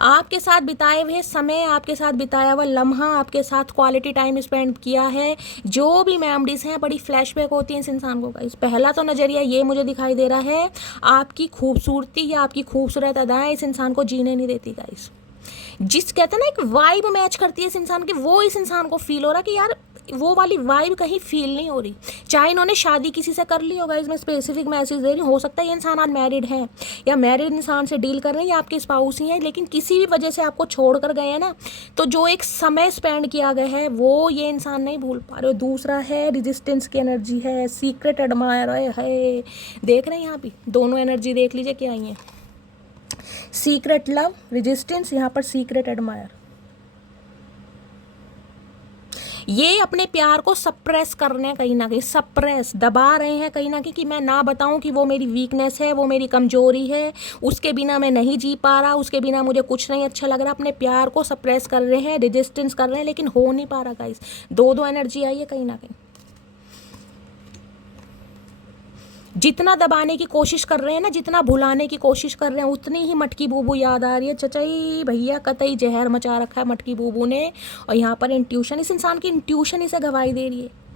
आपके साथ बिताए हुए समय, आपके साथ बिताया हुआ लम्हा, आपके साथ क्वालिटी टाइम स्पेंड किया है, जो भी मेमोरीज हैं बड़ी फ्लैशबैक होती हैं इस इंसान को गाइस। पहला तो नज़रिया ये मुझे दिखाई दे रहा है, आपकी खूबसूरती या आपकी खूबसूरत अदाएं इस इंसान को जीने नहीं देती गाइस। जिस कहते हैं ना एक वाइब मैच करती है इस इंसान की, वो इस इंसान को फील हो रहा है कि यार वो वाली वाइब कहीं फील नहीं हो रही। चाहे इन्होंने शादी किसी से कर ली होगा, इसमें स्पेसिफिक मैसेज दे रही हूँ, हो सकता है ये इंसान आज मैरिड है या मैरिड इंसान से डील कर रहे हैं या आपके स्पाउस ही हैं, लेकिन किसी भी वजह से आपको छोड़ कर गए हैं ना, तो जो एक समय स्पेंड किया गया है वो ये इंसान नहीं भूल पा रहे हो। दूसरा है रेजिस्टेंस की एनर्जी है, सीक्रेट एडमायर है, देख रहे हैं यहाँ भी दोनों एनर्जी देख लीजिए क्या आई है, सीक्रेट लव, रेजिस्टेंस, यहाँ पर सीक्रेट एडमायर। ये अपने प्यार को सप्रेस करने, कहीं ना कहीं सप्रेस, दबा रहे हैं कहीं ना कहीं कि मैं ना बताऊं कि वो मेरी वीकनेस है, वो मेरी कमजोरी है, उसके बिना मैं नहीं जी पा रहा, उसके बिना मुझे कुछ नहीं अच्छा लग रहा। अपने प्यार को सप्रेस कर रहे हैं, रेजिस्टेंस कर रहे हैं, लेकिन हो नहीं पा रहा गाइस। 2 एनर्जी आई है कहीं ना कहीं, जितना दबाने की कोशिश कर रहे हैं ना, जितना भुलाने की कोशिश कर रहे हैं, उतनी ही मटकी बूबू याद आ रही है। चचाई भैया कतई जहर मचा रखा है मटकी बूबू ने। और यहाँ पर इंट्यूशन, इस इंसान की इंट्यूशन इसे गवाही दे रही है।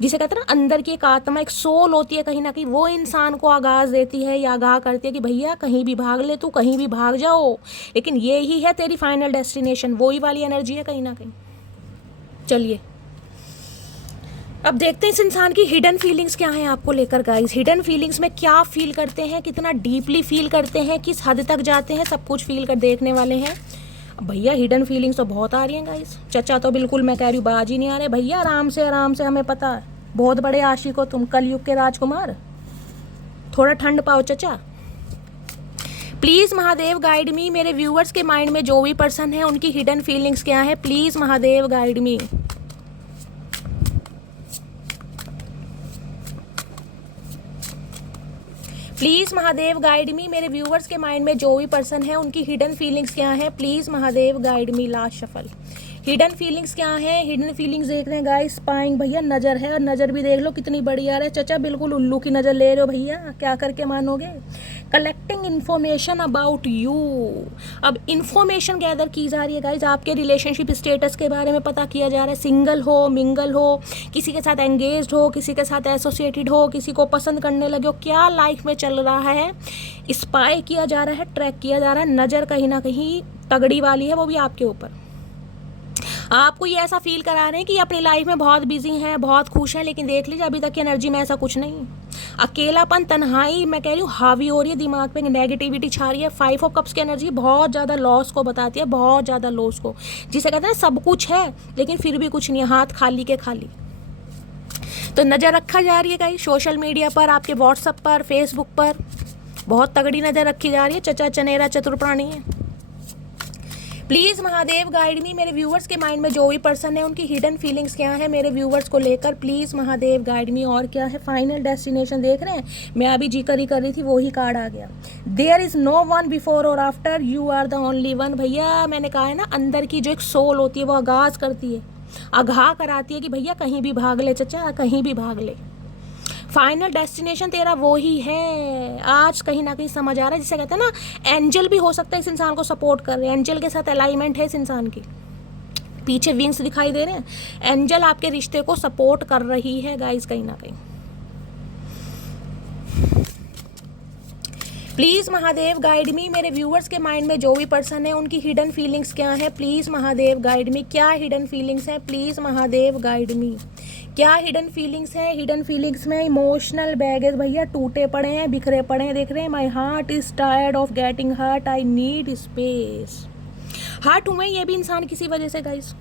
जिसे कहते हैं ना अंदर की एक आत्मा, एक सोल होती है कहीं ना कहीं, वो इंसान को आगाज़ देती है या आगाह करती है कि भैया कहीं भी भाग ले, तू कहीं भी भाग जाओ, लेकिन ये ही है तेरी फाइनल डेस्टिनेशन। वही वाली एनर्जी है कहीं ना कहीं। चलिए अब देखते हैं इस इंसान की हिडन फीलिंग्स क्या हैं आपको लेकर गाइस। हिडन फीलिंग्स में क्या फील करते हैं, कितना डीपली फील करते हैं, किस हद तक जाते हैं, सब कुछ फील कर देखने वाले हैं। भैया हिडन फीलिंग्स तो बहुत आ रही हैं गाइस। चचा तो बिल्कुल मैं कह रही हूँ बाज ही नहीं आ रहे। भैया आराम से हमें पता है, बहुत बड़े आशिक हो तुम, कलयुग के राजकुमार। थोड़ा ठंड पाओ चचा। प्लीज़ महादेव गाइड मी, मेरे व्यूअर्स के माइंड में जो भी पर्सन है उनकी हिडन फीलिंग्स क्या है, please Mahadev guide me. Please Mahadev guide मी, मेरे व्यूअर्स के माइंड में जो भी पर्सन है उनकी हिडन फीलिंग्स क्या है, please Mahadev guide me. Last shuffle. Hidden feelings क्या है, हिडन फीलिंग्स देख रहे हैं गाइस। स्पाइंग भैया नज़र है, और नज़र भी देख लो कितनी बड़ी आ रही है। चचा बिल्कुल उल्लू की नज़र ले रहे हो भैया, क्या करके मानोगे। कलेक्टिंग इन्फॉर्मेशन अबाउट यू, अब इन्फॉर्मेशन गैदर की जा रही है गाइस। आपके रिलेशनशिप स्टेटस के बारे में पता किया जा रहा है। सिंगल हो, मिंगल हो, किसी के साथ एंगेज्ड हो, किसी के साथ एसोसिएटेड हो, किसी को पसंद करने लगे हो, क्या लाइफ में चल रहा है, स्पाई किया जा रहा है, ट्रैक किया जा रहा है। नज़र कहीं ना कहीं तगड़ी वाली है, वो भी आपके ऊपर। आपको ये ऐसा फील करा रहे हैं कि अपनी लाइफ में बहुत बिजी हैं, बहुत खुश हैं, लेकिन देख लीजिए अभी तक की एनर्जी में ऐसा कुछ नहीं। अकेलापन, तन्हाई, मैं कह रही हूँ हावी हो रही है, दिमाग पे नेगेटिविटी छा रही है। 5 ऑफ कप्स की एनर्जी बहुत ज़्यादा लॉस को बताती है, बहुत ज़्यादा लॉस को, जिसे कहते हैं सब कुछ है लेकिन फिर भी कुछ नहीं है, हाथ खाली के खाली। तो नज़र रखा जा रही है कहीं सोशल मीडिया पर, आपके व्हाट्सएप पर, फेसबुक पर बहुत तगड़ी नज़र रखी जा रही है। चचा चनेरा चतुर प्राणी है। प्लीज़ महादेव गाइड मी, मेरे व्यूवर्स के माइंड में जो भी पर्सन है उनकी हिडन फीलिंग्स क्या है मेरे व्यूवर्स को लेकर, प्लीज़ महादेव गाइड मी। और क्या है, फाइनल डेस्टिनेशन देख रहे हैं। मैं अभी जिक्र ही कर रही थी, वही कार्ड आ गया। There is no one before और after, you are the only one. भैया मैंने कहा है ना, अंदर की जो एक सोल होती है वो आगाज़ करती है, आगाह कराती है कि भैया कहीं भी भाग ले चचा, कहीं भी भाग ले। फाइनल डेस्टिनेशन तेरा वो ही है। आज कहीं ना कहीं समझ आ रहा है, जिसे कहते हैं ना एंजल भी हो सकता है इस इंसान को सपोर्ट कर रहे हैं। एंजल के साथ अलाइनमेंट है इस इंसान की, पीछे विंग्स दिखाई दे रहे हैं। एंजल आपके रिश्ते को सपोर्ट कर रही है गाइस कहीं ना कहीं। प्लीज़ महादेव गाइड मी, मेरे व्यूअर्स के माइंड में जो भी पर्सन है उनकी हिडन फीलिंग्स क्या है, प्लीज़ महादेव गाइड मी। क्या हिडन फीलिंग्स है, प्लीज़ महादेव गाइड मी। क्या हिडन फीलिंग्स है। हिडन फीलिंग्स में इमोशनल बैगेज भैया टूटे पड़े हैं, बिखरे पड़े हैं, देख रहे हैं। My heart is tired of getting hurt, I need space. Hurt हुए ये भी इंसान किसी वजह से गाइस।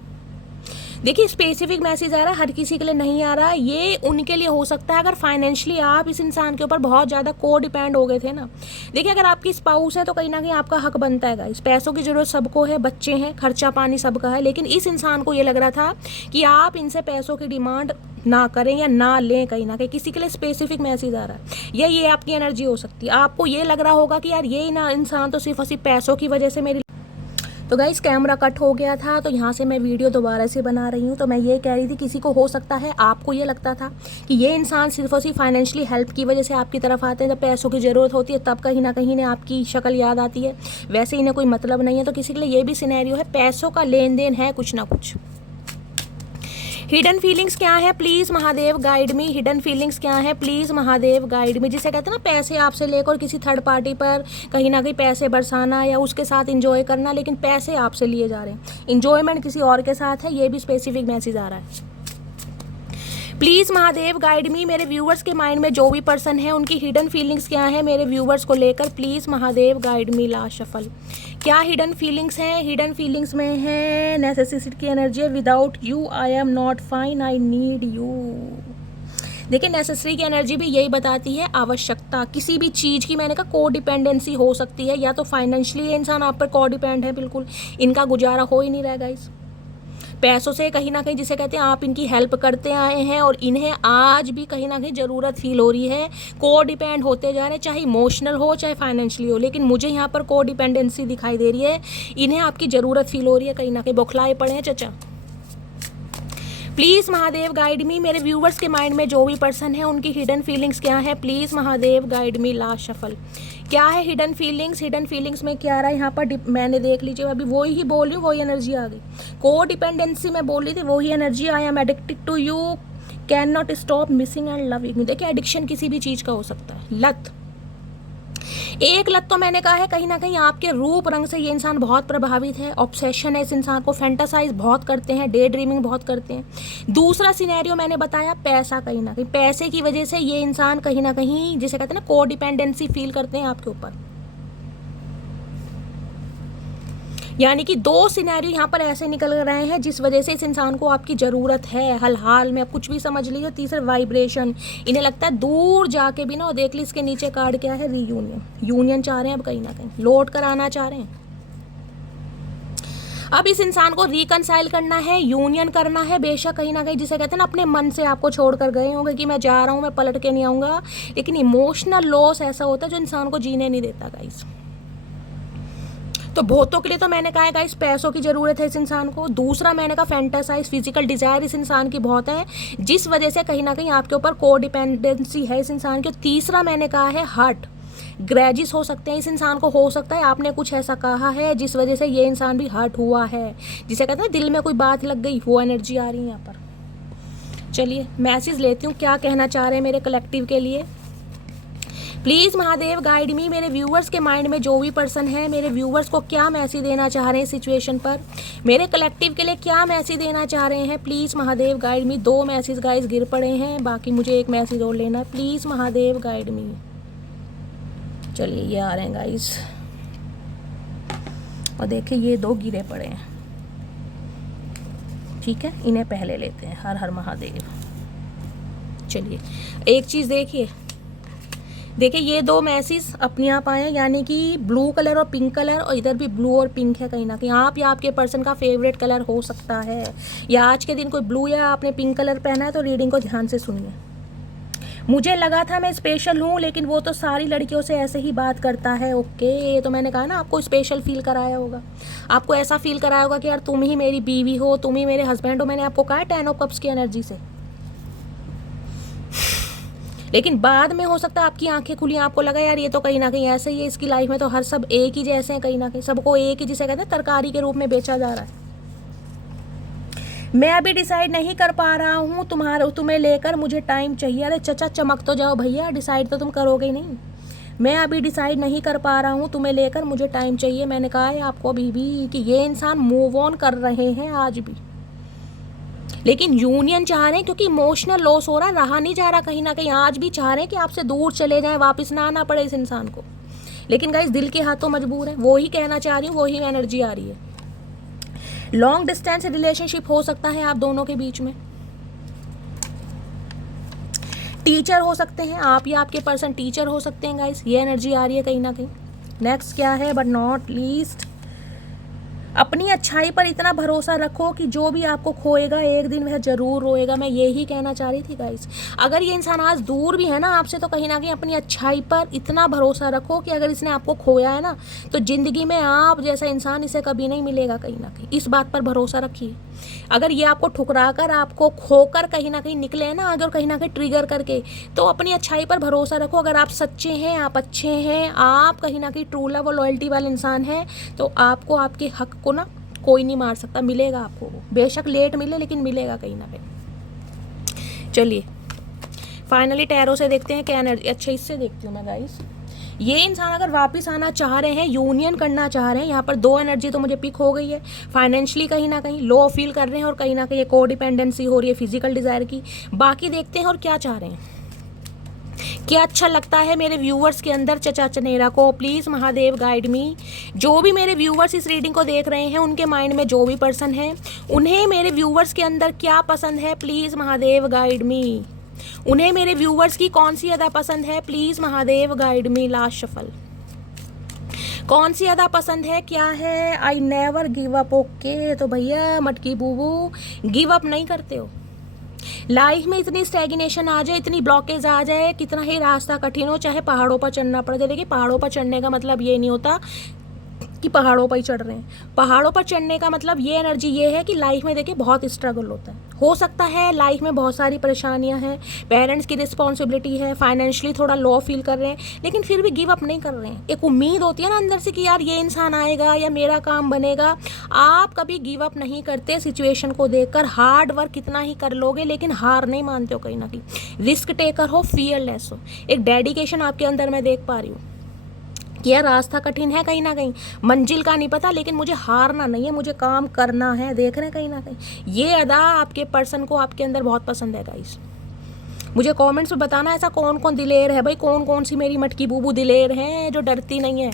देखिए स्पेसिफिक मैसेज आ रहा है, हर किसी के लिए नहीं आ रहा है। ये उनके लिए हो सकता है अगर फाइनेंशियली आप इस इंसान के ऊपर बहुत ज़्यादा को डिपेंड हो गए थे ना। देखिए अगर आपकी स्पाउस है तो कहीं ना कहीं आपका हक बनता है गाइस। पैसों की ज़रूरत सबको है, बच्चे हैं, खर्चा पानी सबका है, लेकिन इस इंसान को ये लग रहा था कि आप इनसे पैसों की डिमांड ना करें या ना लें। कहीं ना कहीं किसी के लिए स्पेसिफिक मैसेज आ रहा है, या ये आपकी एनर्जी हो सकती है। आपको ये लग रहा होगा कि यार ये ना इंसान तो सिर्फ और सिर्फ पैसों की वजह से मेरी। तो गाइस कैमरा कट हो गया था, तो यहाँ से मैं वीडियो दोबारा से बना रही हूँ। तो मैं ये कह रही थी, किसी को हो सकता है आपको ये लगता था कि ये इंसान सिर्फ और सिर्फ फाइनेंशियली हेल्प की वजह से आपकी तरफ आते हैं। जब पैसों की ज़रूरत होती है तब कहीं ना कहीं इन्हें आपकी शक्ल याद आती है, वैसे इन्हें कोई मतलब नहीं है। तो किसी के लिए ये भी सिनेरियो है, पैसों का लेन देन है कुछ ना कुछ। हिडन फीलिंग्स क्या है, please Mahadev guide me. Hidden feelings क्या है, प्लीज़ महादेव गाइड मी। जिसे कहते हैं ना पैसे आपसे लेकर किसी थर्ड पार्टी पर कहीं ना कहीं पैसे बरसाना या उसके साथ इंजॉय करना, लेकिन पैसे आपसे लिए जा रहे हैं, इंजॉयमेंट किसी और के साथ है। ये भी स्पेसिफिक मैसेज आ रहा है। प्लीज़ महादेव गाइड मी, मेरे व्यूवर्स के माइंड में जो भी पर्सन है उनकी हिडन फीलिंग्स क्या है मेरे व्यूवर्स को लेकर, please Mahadev guide me. Last shuffle. क्या हिडन फीलिंग्स हैं। हिडन फीलिंग्स में है नेसेसिटी की energy, without you I am not fine, I need you. देखिए नेसेसरी की एनर्जी भी यही बताती है, आवश्यकता किसी भी चीज़ की। मैंने कहा को डिपेंडेंसी हो सकती है, या तो फाइनेंशियली ये इंसान आप पर को डिपेंड है, बिल्कुल इनका गुजारा हो ही नहीं रहा गाइस पैसों से। कहीं ना कहीं जिसे कहते हैं आप इनकी हेल्प करते आए हैं और इन्हें आज भी कहीं ना कहीं ज़रूरत फील हो रही है। को डिपेंड होते जा रहे हैं, चाहे इमोशनल हो चाहे फाइनेंशियली हो, लेकिन मुझे यहाँ पर को डिपेंडेंसी दिखाई दे रही है। इन्हें आपकी ज़रूरत फील हो रही है, कहीं ना कहीं बौखलाए पड़े हैं चचा। प्लीज़ महादेव गाइड मी, मेरे व्यूवर्स के माइंड में जो भी पर्सन है उनकी हिडन फीलिंग्स क्या है, please Mahadev guide me. Last shuffle क्या है हिडन फीलिंग्स, हिडन फीलिंग्स में क्या आ रहा है यहाँ पर, मैंने देख लीजिए अभी वही ही बोल रही हूँ, वही एनर्जी आ गई। को डिपेंडेंसी में बोल रही थी, वही energy I am addicted to you, can not stop missing and loving. देखिए एडिक्शन किसी भी चीज़ का हो सकता है, लत, एक लत तो मैंने कहा है कहीं ना कहीं आपके रूप रंग से ये इंसान बहुत प्रभावित है, ऑब्सेशन है इस इंसान को, फैंटासाइज बहुत करते हैं, डे ड्रीमिंग बहुत करते हैं। दूसरा सिनेरियो मैंने बताया पैसा, कहीं ना कहीं पैसे की वजह से ये इंसान कहीं ना कहीं जिसे कहते हैं ना को डिपेंडेंसी फील करते हैं आपके ऊपर। यानी कि दो सिनेरियो यहाँ पर ऐसे निकल रहे हैं जिस वजह से इस इंसान को आपकी ज़रूरत है हल हाल में, आप कुछ भी समझ लीजिए। तीसरा वाइब्रेशन, इन्हें लगता है दूर जाके भी ना, और देख ली इसके नीचे कार्ड क्या है, रीयूनियन, यूनियन चाह रहे हैं अब कहीं ना कहीं, लौट कर आना चाह रहे हैं। अब इस इंसान को रिकनसाइल करना है, यूनियन करना है, बेशक कहीं ना कहीं जिसे कहते हैं ना अपने मन से आपको छोड़ कर गए होंगे कि मैं जा रहा हूँ, मैं पलट के नहीं आऊँगा, लेकिन इमोशनल लॉस ऐसा होता है जो इंसान को जीने नहीं देता गाइस। तो बहुतों के लिए तो मैंने कहा है गाइस पैसों की ज़रूरत है इस इंसान को। दूसरा मैंने कहा फैंटासाइज, फिजिकल डिज़ायर इस इंसान की बहुत है जिस वजह से कहीं ना कहीं आपके ऊपर को डिपेंडेंसी है इस इंसान की। तीसरा मैंने कहा है हर्ट, ग्रैजेस हो सकते हैं इस इंसान को, हो सकता है आपने कुछ ऐसा कहा है जिस वजह से ये इंसान भी हर्ट हुआ है, जिसे कहते हैं दिल में कोई बात लग गई, वो एनर्जी आ रही है यहाँ पर। चलिए मैसेज लेती हूँ क्या कहना चाह रहे हैं मेरे कलेक्टिव के लिए। प्लीज़ महादेव गाइड मी, मेरे व्यूवर्स के माइंड में जो भी पर्सन है, मेरे व्यूवर्स को क्या मैसेज देना चाह रहे हैं सिचुएशन पर, मेरे कलेक्टिव के लिए क्या मैसेज देना चाह रहे हैं, please Mahadev guide me. 2 message guys गिर पड़े हैं, बाकी मुझे एक मैसेज और लेना है, प्लीज़ महादेव गाइड मी। चलिए ये आ रहे हैं गाइस, और देखिए ये 2 गिरे पड़े हैं, ठीक है इन्हें पहले लेते हैं। हर हर महादेव। चलिए एक चीज़ देखिए ये 2 मैसेज अपने आप आए हैं, यानी कि ब्लू कलर और पिंक कलर, और इधर भी ब्लू और पिंक है कहीं ना कहीं। आप या आपके पर्सन का फेवरेट कलर हो सकता है, या आज के दिन कोई ब्लू या आपने पिंक कलर पहना है, तो रीडिंग को ध्यान से सुनिए। मुझे लगा था मैं स्पेशल हूँ, लेकिन वो तो सारी लड़कियों से ऐसे ही बात करता है। ओके, तो मैंने कहा ना आपको स्पेशल फील कराया होगा, आपको ऐसा फील कराया होगा कि यार तुम ही मेरी बीवी हो, तुम ही मेरे हस्बैंड हो। मैंने आपको कहा 10 ऑफ कप्स की एनर्जी से, लेकिन बाद में हो सकता है आपकी आंखें खुली, आपको लगा यार ये तो कहीं ना कहीं ऐसे ही है, इसकी लाइफ में तो हर सब एक ही जैसे हैं, कहीं ना कहीं सबको एक ही जिसे कहते हैं तरकारी के रूप में बेचा जा रहा है। मैं अभी डिसाइड नहीं कर पा रहा हूँ, तुम्हें लेकर मुझे टाइम चाहिए। अरे चचा चमक तो जाओ भैया, डिसाइड तो तुम करोगे ही नहीं। मैं अभी डिसाइड नहीं कर पा रहा हूँ, तुम्हें लेकर मुझे टाइम चाहिए। मैंने कहा है आपको अभी भी कि ये इंसान मूव ऑन कर रहे हैं आज भी, लेकिन यूनियन चाह रहे हैं क्योंकि इमोशनल लॉस हो रहा नहीं जा रहा, कहीं ना कहीं आज भी चाह रहे हैं कि आपसे दूर चले जाएं, वापस ना आना पड़े इस इंसान को। लेकिन गाइस दिल के हाथों मजबूर है, वो ही कहना चाह रही हूँ, वही एनर्जी आ रही है। लॉन्ग डिस्टेंस रिलेशनशिप हो सकता है आप दोनों के बीच में, टीचर हो सकते हैं आप या आपके पर्सन टीचर हो सकते हैं गाइस, ये एनर्जी आ रही है कहीं ना कहीं। नेक्स्ट क्या है, बट नॉट लीस्ट, अपनी अच्छाई पर इतना भरोसा रखो कि जो भी आपको खोएगा एक दिन वह जरूर रोएगा। मैं यही कहना चाह रही थी गाइस। अगर ये इंसान आज दूर भी है ना आपसे, तो कहीं ना कहीं अपनी अच्छाई पर इतना भरोसा रखो कि अगर इसने आपको खोया है ना, तो ज़िंदगी में आप जैसा इंसान इसे कभी नहीं मिलेगा, कहीं ना कहीं इस बात पर भरोसा रखिए। अगर ये आपको ठुकरा कर, आपको खोकर कहीं ना कहीं निकले हैं ना आगे, और कहीं ना कहीं ट्रिगर करके, तो अपनी अच्छाई पर भरोसा रखो। अगर आप सच्चे हैं, आप अच्छे हैं, आप कहीं ना कहीं ट्रू लव और लॉयल्टी वाले इंसान हैं, तो आपको आपके हक को ना कोई नहीं मार सकता, मिलेगा आपको वो, बेशक लेट मिले लेकिन मिलेगा कहीं ना कहीं। चलिए फाइनली टैरो से देखते हैं क्या एनर्जी। अच्छा इससे देखती हूँ मैं गाइस, ये इंसान अगर वापस आना चाह रहे हैं, यूनियन करना चाह रहे हैं, यहाँ पर 2 एनर्जी तो मुझे पिक हो गई है। फाइनेंशियली कहीं ना कहीं लो फील कर रहे हैं, और कहीं ना कहीं को डिपेंडेंसी हो रही है फिजिकल डिज़ायर की। बाकी देखते हैं और क्या चाह रहे हैं, क्या अच्छा लगता है मेरे व्यूवर्स के अंदर चचा चनेरा को। प्लीज़ महादेव गाइड मी। जो भी मेरे व्यूवर्स इस रीडिंग को देख रहे हैं, उनके माइंड में जो भी पर्सन है, उन्हें मेरे व्यूवर्स के अंदर क्या पसंद है, प्लीज़ महादेव गाइड मी। उन्हें मेरे व्यूवर्स की कौन सी अदा पसंद है, please Mahadev guide me. Last shuffle, कौन सी अदा पसंद है, क्या है, I never give up. Okay, तो भैया मटकी बूबू गिव अप नहीं करते हो। लाइफ में इतनी स्टैग्नेशन आ जाए, इतनी ब्लॉकेज आ जाए, कितना ही रास्ता कठिन हो, चाहे पहाड़ों पर चढ़ना पड़ जाए। देखिए पहाड़ों पर चढ़ने का मतलब ये नहीं होता कि पहाड़ों पर ही चढ़ रहे हैं। पहाड़ों पर चढ़ने का मतलब ये एनर्जी ये है कि लाइफ में देखिए बहुत स्ट्रगल होता है। हो सकता है लाइफ में बहुत सारी परेशानियां हैं, पेरेंट्स की रिस्पॉन्सिबिलिटी है, फाइनेंशियली थोड़ा लो फील कर रहे हैं, लेकिन फिर भी गिव अप नहीं कर रहे हैं। एक उम्मीद होती है ना अंदर से कि यार ये इंसान आएगा या मेरा काम बनेगा। आप कभी गिव अप नहीं करते सिचुएशन को देखकर, हार्ड वर्क कितना ही कर लोगे लेकिन हार नहीं मानते हो कहीं ना कहीं। रिस्क टेकर हो, फियरलेस हो, एक डेडिकेशन आपके अंदर मैं देख पा रही हूँ कि यार रास्ता कठिन है कहीं ना कहीं, मंजिल का नहीं पता, लेकिन मुझे हारना नहीं है, मुझे काम करना है। देख रहे हैं कहीं ना कहीं ये अदा आपके पर्सन को आपके अंदर बहुत पसंद है गाइस। मुझे कमेंट्स में बताना ऐसा कौन कौन दिलेर है भाई, कौन कौन सी मेरी मटकी बूबू दिलेर है जो डरती नहीं है,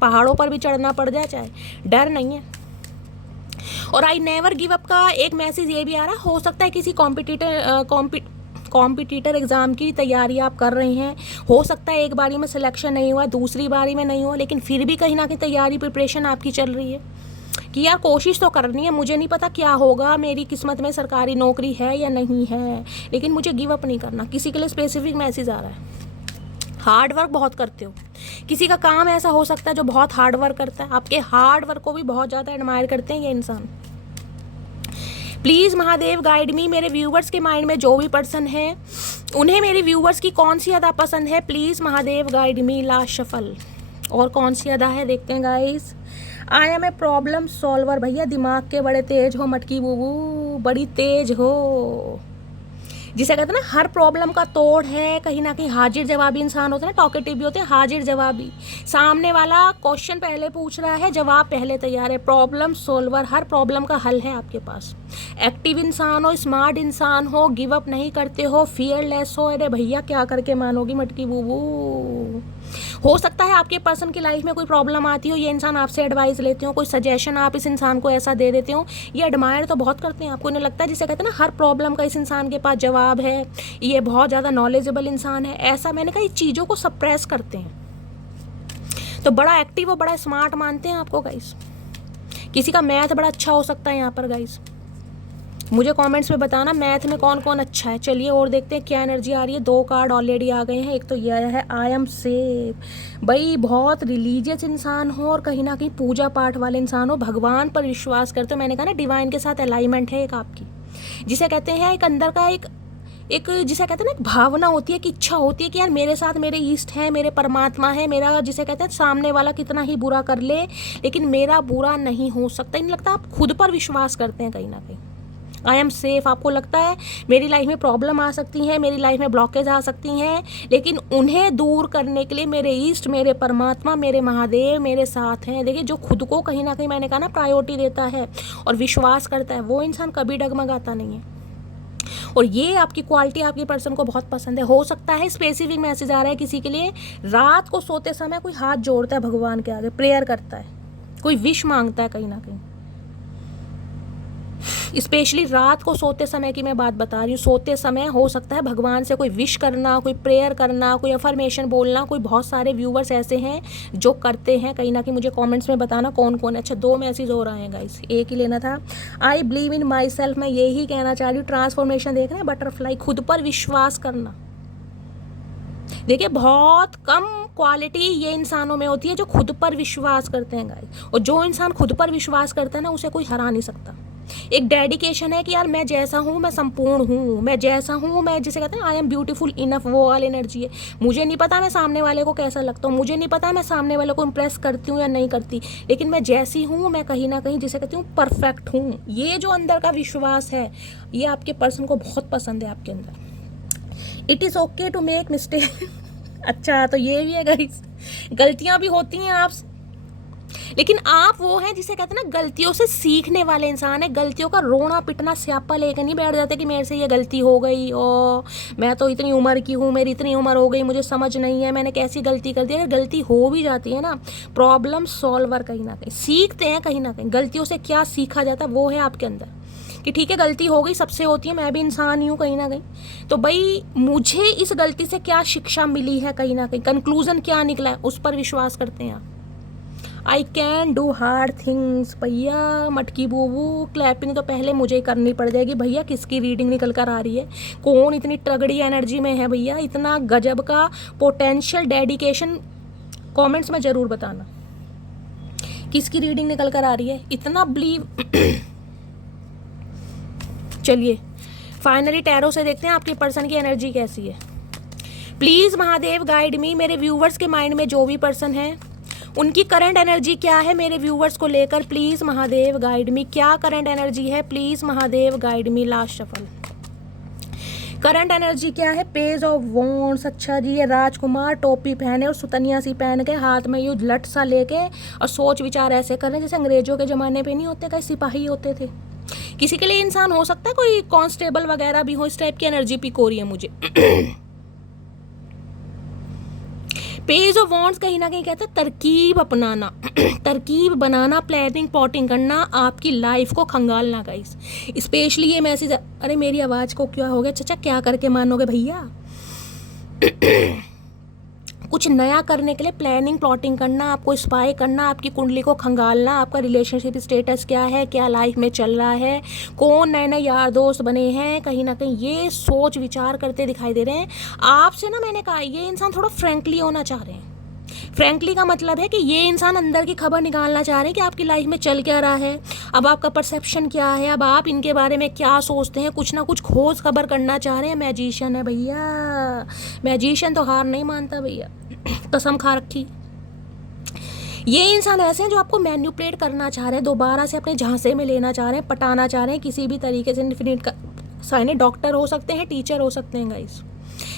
पहाड़ों पर भी चढ़ना पड़ जाए चाहे, डर नहीं है। और आई नेवर गिव अप का एक मैसेज ये भी आ रहा, हो सकता है किसी कॉम्पिटिटर एग्ज़ाम की तैयारी आप कर रहे हैं, हो सकता है एक बारी में सिलेक्शन नहीं हुआ, दूसरी बारी में नहीं हुआ, लेकिन फिर भी कहीं ना कहीं तैयारी प्रिपरेशन आपकी चल रही है कि यार कोशिश तो करनी है, मुझे नहीं पता क्या होगा, मेरी किस्मत में सरकारी नौकरी है या नहीं है, लेकिन मुझे गिव अप नहीं करना। किसी के लिए स्पेसिफिक मैसेज आ रहा है, हार्ड वर्क बहुत करते हो, किसी का काम ऐसा हो सकता है जो बहुत हार्ड वर्क करता है, आपके हार्ड वर्क को भी बहुत ज़्यादा एडमायर करते हैं ये इंसान। प्लीज़ महादेव गाइड मी, मेरे व्यूवर्स के माइंड में जो भी पर्सन है उन्हें मेरी व्यूवर्स की कौन सी अदा पसंद है, please Mahadev guide me. Last shuffle और कौन सी अदा है देखते हैं guys. I am a problem solver, भैया दिमाग के बड़े तेज हो मटकी बूबू, बड़ी तेज हो, जिसे कहते हैं ना हर प्रॉब्लम का तोड़ है कहीं ना कहीं। हाजिर जवाबी इंसान होते हैं ना, टॉकेटिव भी होते हैं, हाजिर जवाबी। सामने वाला क्वेश्चन पहले पूछ रहा है, जवाब पहले तैयार है। प्रॉब्लम सोल्वर, हर प्रॉब्लम का हल है आपके पास। एक्टिव इंसान हो, स्मार्ट इंसान हो, गिव अप नहीं करते हो, फियरलेस हो। अरे भैया क्या करके मानोगी मटकी बूबू। हो सकता है आपके पर्सन की लाइफ में कोई प्रॉब्लम आती हो, ये इंसान आपसे एडवाइस लेते हो, कोई सजेशन आप इस इंसान को ऐसा दे देते हो, ये एडमायर तो बहुत करते हैं आपको। इन्हें लगता है जिसे कहते हैं ना हर प्रॉब्लम का इस इंसान के पास जवाब है, ये बहुत ज़्यादा नॉलेजेबल इंसान है, ऐसा मैंने कहा। ये चीज़ों को सप्रेस करते हैं, तो बड़ा एक्टिव और बड़ा स्मार्ट मानते हैं आपको गाइस। किसी का मैथ बड़ा अच्छा हो सकता है यहाँ पर गाइस, मुझे कमेंट्स में बताना मैथ में कौन कौन अच्छा है। चलिए और देखते हैं क्या एनर्जी आ रही है। 2 कार्ड ऑलरेडी आ गए हैं। एक तो ये आया है आई एम सेफ, भाई बहुत रिलीजियस इंसान हो और कहीं ना कहीं पूजा पाठ वाले इंसान हो, भगवान पर विश्वास करते हो। मैंने कहा ना डिवाइन के साथ अलाइनमेंट है एक आपकी, जिसे कहते हैं एक अंदर का एक जिसे कहते हैं ना एक भावना होती है कि इच्छा होती है कि यार मेरे साथ मेरे ईष्ट है, मेरे परमात्मा है, मेरा जिसे कहते हैं सामने वाला कितना ही बुरा कर ले लेकिन मेरा बुरा नहीं हो सकता। नहीं लगता आप खुद पर विश्वास करते हैं कहीं ना कहीं। आई एम सेफ, आपको लगता है मेरी लाइफ में प्रॉब्लम आ सकती हैं, मेरी लाइफ में ब्लॉकेज आ सकती हैं, लेकिन उन्हें दूर करने के लिए मेरे ईष्ट, मेरे परमात्मा, मेरे महादेव मेरे साथ हैं। देखिए जो खुद को कहीं ना कहीं मैंने कहा ना प्रायोरिटी देता है और विश्वास करता है, वो इंसान कभी डगमगाता नहीं है। और ये आपकी क्वालिटी आपके पर्सन को बहुत पसंद है। हो सकता है स्पेसिफिक मैसेज आ रहा है किसी के लिए, रात को सोते समय कोई हाथ जोड़ता है भगवान के आगे, प्रेयर करता है, कोई विश मांगता है कहीं ना कहीं। स्पेशली रात को सोते समय की मैं बात बता रही हूँ। सोते समय हो सकता है भगवान से कोई विश करना, कोई प्रेयर करना, कोई अफर्मेशन बोलना। कोई बहुत सारे व्यूवर्स ऐसे हैं जो करते हैं कहीं ना कहीं। मुझे कमेंट्स में बताना कौन कौन है। अच्छा 2 मैसेज हो रहे हैं गाइस, एक ही लेना था। I believe in my self, मैं यही कहना चाह रही हूँ। ट्रांसफॉर्मेशन देख रहे हैं, बटरफ्लाई, खुद पर विश्वास करना। देखिए बहुत कम क्वालिटी ये इंसानों में होती है जो खुद पर विश्वास करते हैं गाइस। और जो इंसान खुद पर विश्वास करता है ना, उसे कोई हरा नहीं सकता। एक डेडिकेशन है कि यार मैं जैसा हूँ मैं संपूर्ण हूँ, मैं जैसा हूँ मैं, जिसे कहते हैं आई एम ब्यूटीफुल इनफ, वो वाली एनर्जी है। मुझे नहीं पता मैं सामने वाले को कैसा लगता हूँ, मुझे नहीं पता मैं सामने वाले को इम्प्रेस करती हूँ या नहीं करती, लेकिन मैं जैसी हूँ मैं कहीं ना कहीं जिसे कहती हूँ परफेक्ट हूँ। ये जो अंदर का विश्वास है ये आपके पर्सन को बहुत पसंद है आपके अंदर। It is okay to make mistake. अच्छा तो ये भी है गाइस, गलतियाँ भी होती हैं आप, लेकिन आप वो हैं जिसे कहते हैं ना गलतियों से सीखने वाले इंसान है। गलतियों का रोना पिटना स्यापा लेकर नहीं बैठ जाते कि मेरे से ये गलती हो गई, और मैं तो इतनी उम्र की हूँ, मेरी इतनी उम्र हो गई, मुझे समझ नहीं है मैंने कैसी गलती कर दी। अगर गलती हो भी जाती है ना, प्रॉब्लम सॉल्वर कहीं ना कहीं सीखते हैं, कहीं ना कहीं गलतियों से क्या सीखा जाता है वो है आपके अंदर कि ठीक है गलती हो गई, सबसे होती है, मैं भी इंसान ही हूँ कहीं ना कहीं। तो भाई मुझे इस गलती से क्या शिक्षा मिली है, कहीं ना कहीं कंक्लूजन क्या निकला है, उस पर विश्वास करते हैं आप। I can do hard things, भैया मटकी बूबू क्लैपिंग तो पहले मुझे ही करनी पड़ जाएगी। भैया किसकी रीडिंग निकल कर आ रही है, कौन इतनी तगड़ी एनर्जी में है भैया, इतना गजब का पोटेंशियल डेडिकेशन, कमेंट्स में ज़रूर बताना। किसकी रीडिंग निकल कर आ रही है, इतना बिलीव। चलिए फाइनली टैरो से देखते हैं आपके पर्सन की एनर्जी कैसी है। प्लीज महादेव गाइड मी, मेरे व्यूवर्स के माइंड में जो भी पर्सन है उनकी करंट एनर्जी क्या है मेरे व्यूवर्स को लेकर। प्लीज महादेव गाइड मी, क्या करंट एनर्जी है, please Mahadev guide me. Last shuffle, current energy क्या है। पेज ऑफ वॉन्ड्स, अच्छा जी, ये राजकुमार टोपी पहने और सुतनिया सी पहन के हाथ में यूँ लट सा लेके और सोच विचार ऐसे कर रहे हैं जैसे अंग्रेजों के ज़माने पे नहीं होते, कई सिपाही होते थे। किसी के लिए इंसान हो सकता है कोई कांस्टेबल वगैरह भी हो, इस टाइप की एनर्जी पिक हो रही है मुझे। पेज ऑफ वॉन्ड्स कहीं ना कहीं कहता है तरकीब अपनाना, तरकीब बनाना, प्लानिंग प्लॉटिंग करना, आपकी लाइफ को खंगालना गाइस। स्पेशली ये मैसेज, अरे मेरी आवाज़ को क्या हो गया चाचा, क्या करके मानोगे भैया। कुछ नया करने के लिए प्लानिंग प्लॉटिंग करना, आपको स्पाई करना, आपकी कुंडली को खंगालना, आपका रिलेशनशिप स्टेटस क्या है, क्या लाइफ में चल रहा है, कौन नए नए यार दोस्त बने हैं, कहीं ना कहीं ये सोच विचार करते दिखाई दे रहे हैं आपसे ना। मैंने कहा ये इंसान थोड़ा फ्रैंकली होना चाह रहे हैं। फ्रैंकली का मतलब है कि ये इंसान अंदर की खबर निकालना चाह रहे हैं कि आपकी लाइफ में चल क्या रहा है, अब आपका परसेप्शन क्या है, अब आप इनके बारे में क्या सोचते हैं, कुछ ना कुछ खोज खबर करना चाह रहे हैं। मैजिशियन है भैया, मैजिशियन तो हार नहीं मानता भैया, कसम खा रखी। ये इंसान ऐसे हैं जो आपको मैन्युपुलेट करना चाह रहे हैं, दोबारा से अपने झांसे में लेना चाह रहे हैं, पटाना चाह रहे हैं किसी भी तरीके से। इन्फिनिट का साइन है, डॉक्टर हो सकते हैं, टीचर हो सकते हैं गाइस।